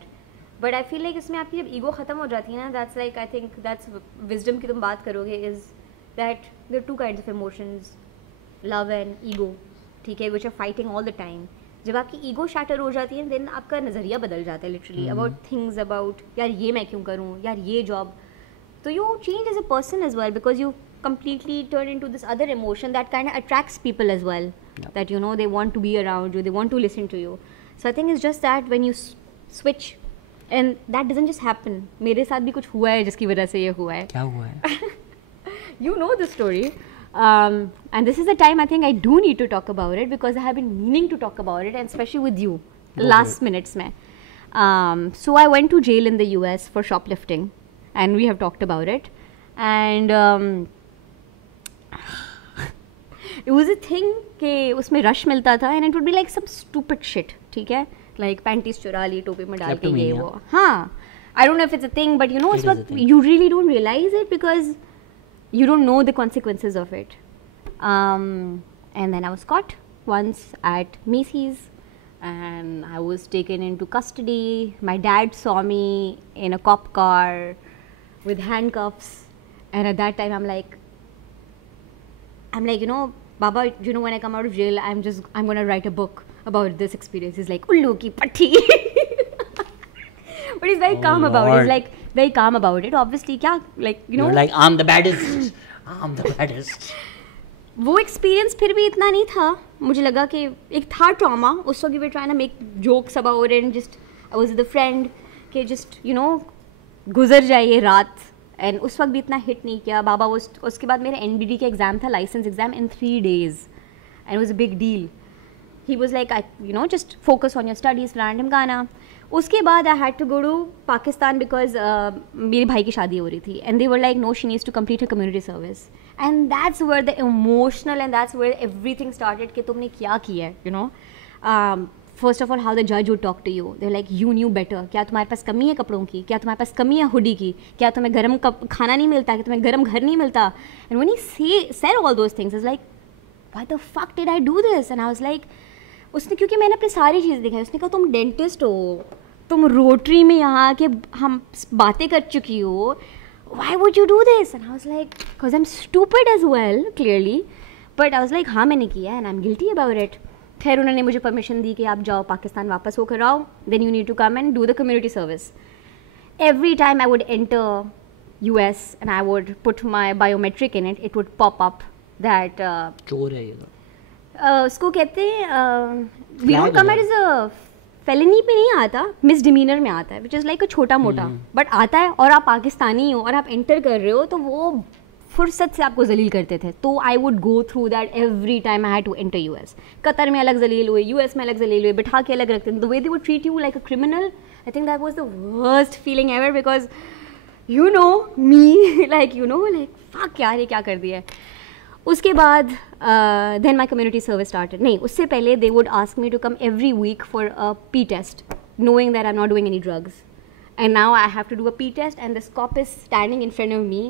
But I feel like इसमें आपकी जब ego खत्म हो जाती है ना, that's like I think that's wisdom की तुम बात करोगे is that there are two kinds of emotions, love and ego, ठीक है, which are fighting all the time. जब आपकी ego shatter हो जाती है, then आपका नज़रिया बदल जाता है literally about things, about यार ये मैं क्यों करूँ, यार ये job. So you change as a person as well because you completely turn into this other emotion that kind of attracts people as well. Yep. That you know they want to be around you, they want to listen to you. So I think it's just that when you switch, and that doesn't just happen. मेरे साथ भी कुछ हुआ है जिसकी वजह से ये हुआ है. क्या हुआ है? You know the story. And this is the time I think I do need to talk about it because I have been meaning to talk about it, and especially with you. Last minutes में. So I went to jail in the US for shoplifting. And we have talked about it, and it was a thing कि उसमें rush मिलता था, and it would be like some stupid shit, ठीक है, like panties चुरा ली टोपी में डाल के ये वो, हाँ, I don't know if it's a thing, but you know उस वक्त you really don't realize it because you don't know the consequences of it. And then I was caught once at Macy's, and I was taken into custody. My dad saw me in a cop car with handcuffs, and at that time I'm like, you know, Baba, you know, when I come out of jail, I'm gonna write a book about this experience. He's like, Ullu ki patti. But he's very calm about it. He's like very calm about it. Obviously, kya, like, you know, you're like, I'm the baddest. I'm the baddest. वो एक्सपीरियंस फिर भी इतना नहीं था. मुझे लगा कि एक था ट्रॉमा. उस वक्त we trying to make jokes about it, just I was with a friend कि जस्ट यू नो गुजर जाए ये रात, एंड उस वक्त भी इतना हिट नहीं किया. बाबा वो उसके बाद मेरा NDD का एग्ज़ाम था, licence exam, in 3 days, and was a big deal. He was like, you know, just focus on your studies, random गाना. उसके बाद I had to go to Pakistan because मेरे भाई की शादी हो रही थी, and they were like no, she needs to complete her community service. And that's where the emotional and that's where everything started कि तुमने क्या किया है, you know. First of all how the जज would talk to you, they like you knew better. क्या तुम्हारे पास कमी है कपड़ों की, क्या तुम्हारे पास कमी है हुडी की, क्या तुम्हें गर्म खाना नहीं मिलता, क्या तुम्हें गर्म घर नहीं मिलता. And when he said all those things, is like why the fuck did I do this. And I was like, उसने, क्योंकि मैंने अपनी सारी चीज़ दिखाई, उसने कहा तुम डेंटिस्ट हो, तुम रोटरी में यहाँ के हम बातें कर चुकी हो, why would you do this? And I was like, because I'm stupid as well, clearly. But I was like, हाँ मैंने किया है and I'm guilty about it. खैर उन्होंने मुझे परमिशन दी कि आप जाओ पाकिस्तान वापस होकर आओ, then you need to come and do the community service. Every time I would enter US and I would put my biometric in it, it would pop up that चोर है ये. उसको कहते हैं we don't come as a Fellini पे नहीं आता, मिसडिमीनर में आता है, विच इज़ लाइक अ छोटा मोटा, बट आता है और आप पाकिस्तानी हो और आप एंटर कर रहे हो, तो वो फुर्सत से आपको जलील करते थे. तो I would go through that every time I had to enter US. Qatar में अलग जलील हुए, US में अलग जलील हुए, बिठा के अलग रखते थे. The way they would treat you like a criminal, I think that was the worst feeling ever, because you know me, like you know, like fuck यार ये क्या कर दिया है. उसके बाद then my community service started. नहीं, उससे पहले they would ask me to come every week for a P test, knowing that I'm not doing any drugs. And now I have to do a P test and this cop is standing in front of me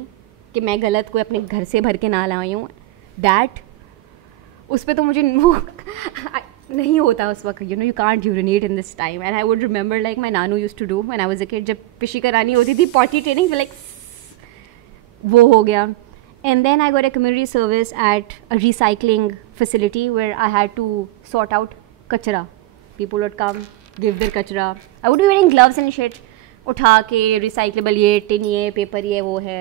कि मैं गलत कोई अपने घर से भर के ना लाई हूँ. That उस पर तो मुझे वो नहीं होता उस वक्त, you know, you can't urinate in this time. And I would remember like my Nanu used to do when I was a kid, जब पिशी करानी होती थी, potty training, like वो हो गया. And then I got a community service at a recycling facility where I had to sort out kachra. People would come, give their kachra. I would be wearing gloves and shit. उठा के recyclable ये tin ये paper ये वो है.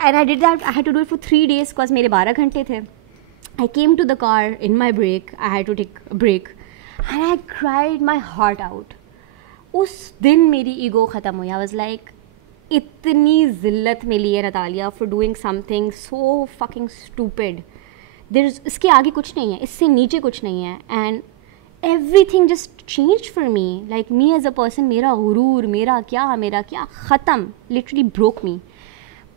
And I did that. I had to do it for 3 days because मेरे 12 घंटे थे. I came to the car in my break. I had to take a break. And I cried my heart out. उस दिन मेरी ego ख़त्म हुई. I was like, इतनी जिल्लत मिली है Natalia for doing something so fucking stupid. इसके आगे कुछ नहीं है, इससे नीचे कुछ नहीं है. And everything just changed for me, like me as a person. मेरा गुरूर, मेरा क्या ख़त्म, literally broke me.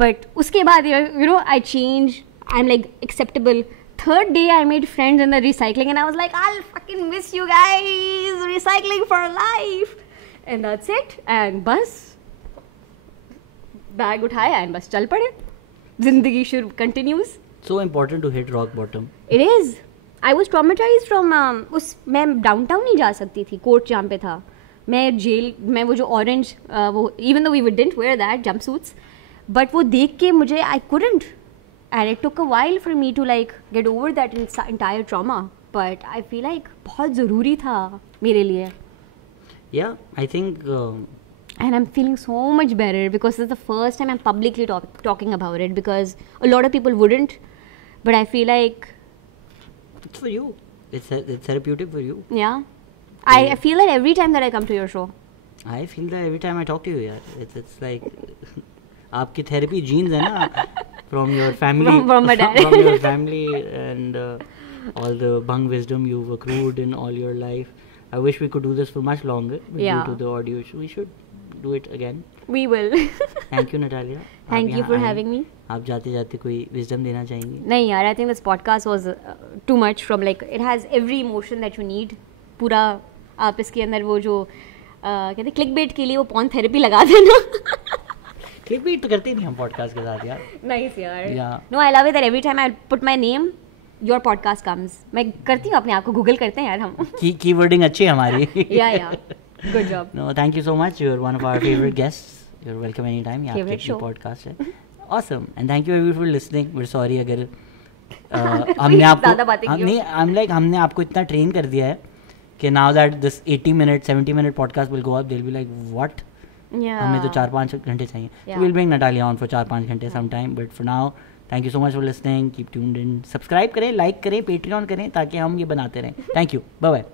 But उसके बाद you know I changed, I'm like acceptable. Third day I made friends in the recycling and I was like, I'll fucking miss you guys, recycling for life. And that's it. And बस बैग उठाया and बस चल पड़े. जिंदगी should continues. So important to hit rock bottom. It is. I was traumatized from मैं डाउनटाउन नहीं जा सकती थी, कोर्ट जहाँ पे था. मैं जेल में वो जो ऑरेंज वो even though we didn't wear that jumpsuits, but वो देख के मुझे I couldn't, and it took a while for me to like get over that entire trauma. But I feel like बहुत ज़रूरी था मेरे लिए. Yeah, I think. And I'm feeling so much better because it's the first time I'm publicly talking about it, because a lot of people wouldn't, but I feel like it's for you. It's therapeutic for you. Yeah. I feel that every time that I come to your show. I feel that every time I talk to you, yeah. It's like आपकी therapy genes है ना, from your family, from my dad, from your family, and all the bung wisdom you've accrued in all your life. I wish we could do this for much longer, but yeah, due to the audio issue, we should do it again. We will. Thank you, Natalia. Thank you for having me. आप जाते जाते कोई wisdom देना चाहेंगी? नहीं यार, I think this podcast was too much. From like it has every emotion that you need. पूरा आप इसके अंदर वो जो कहते clickbait के लिए वो porn therapy लगा देना. Clickbait तो करते नहीं हम podcast के साथ यार. Nice यार. Yeah. No, I love it that every time I put my name, your podcast comes. मैं करती हूँ अपने आप को Google करते हैं यार हम. Keywording अच्छी है हमारी. Yeah. Good job. No, thank you so much. You're one of our favorite guests. You're welcome anytime. Favorite show. Podcast है. Awesome. And thank you everyone for listening. We're sorry अगर हमने आपको हमने आपको इतना ट्रेन कर दिया है कि now that this 80-minute 70-minute podcast will go up, they'll be like what? Yeah. हमें तो 4-5 घंटे चाहिए. Yeah. So we'll bring Natalia on for 4-5 घंटे sometime. But for now, thank you so much for listening. Keep tuned in. Subscribe करें, like करें, Patreon करें ताकि हम ये बनाते रहें. Thank you. Bye bye.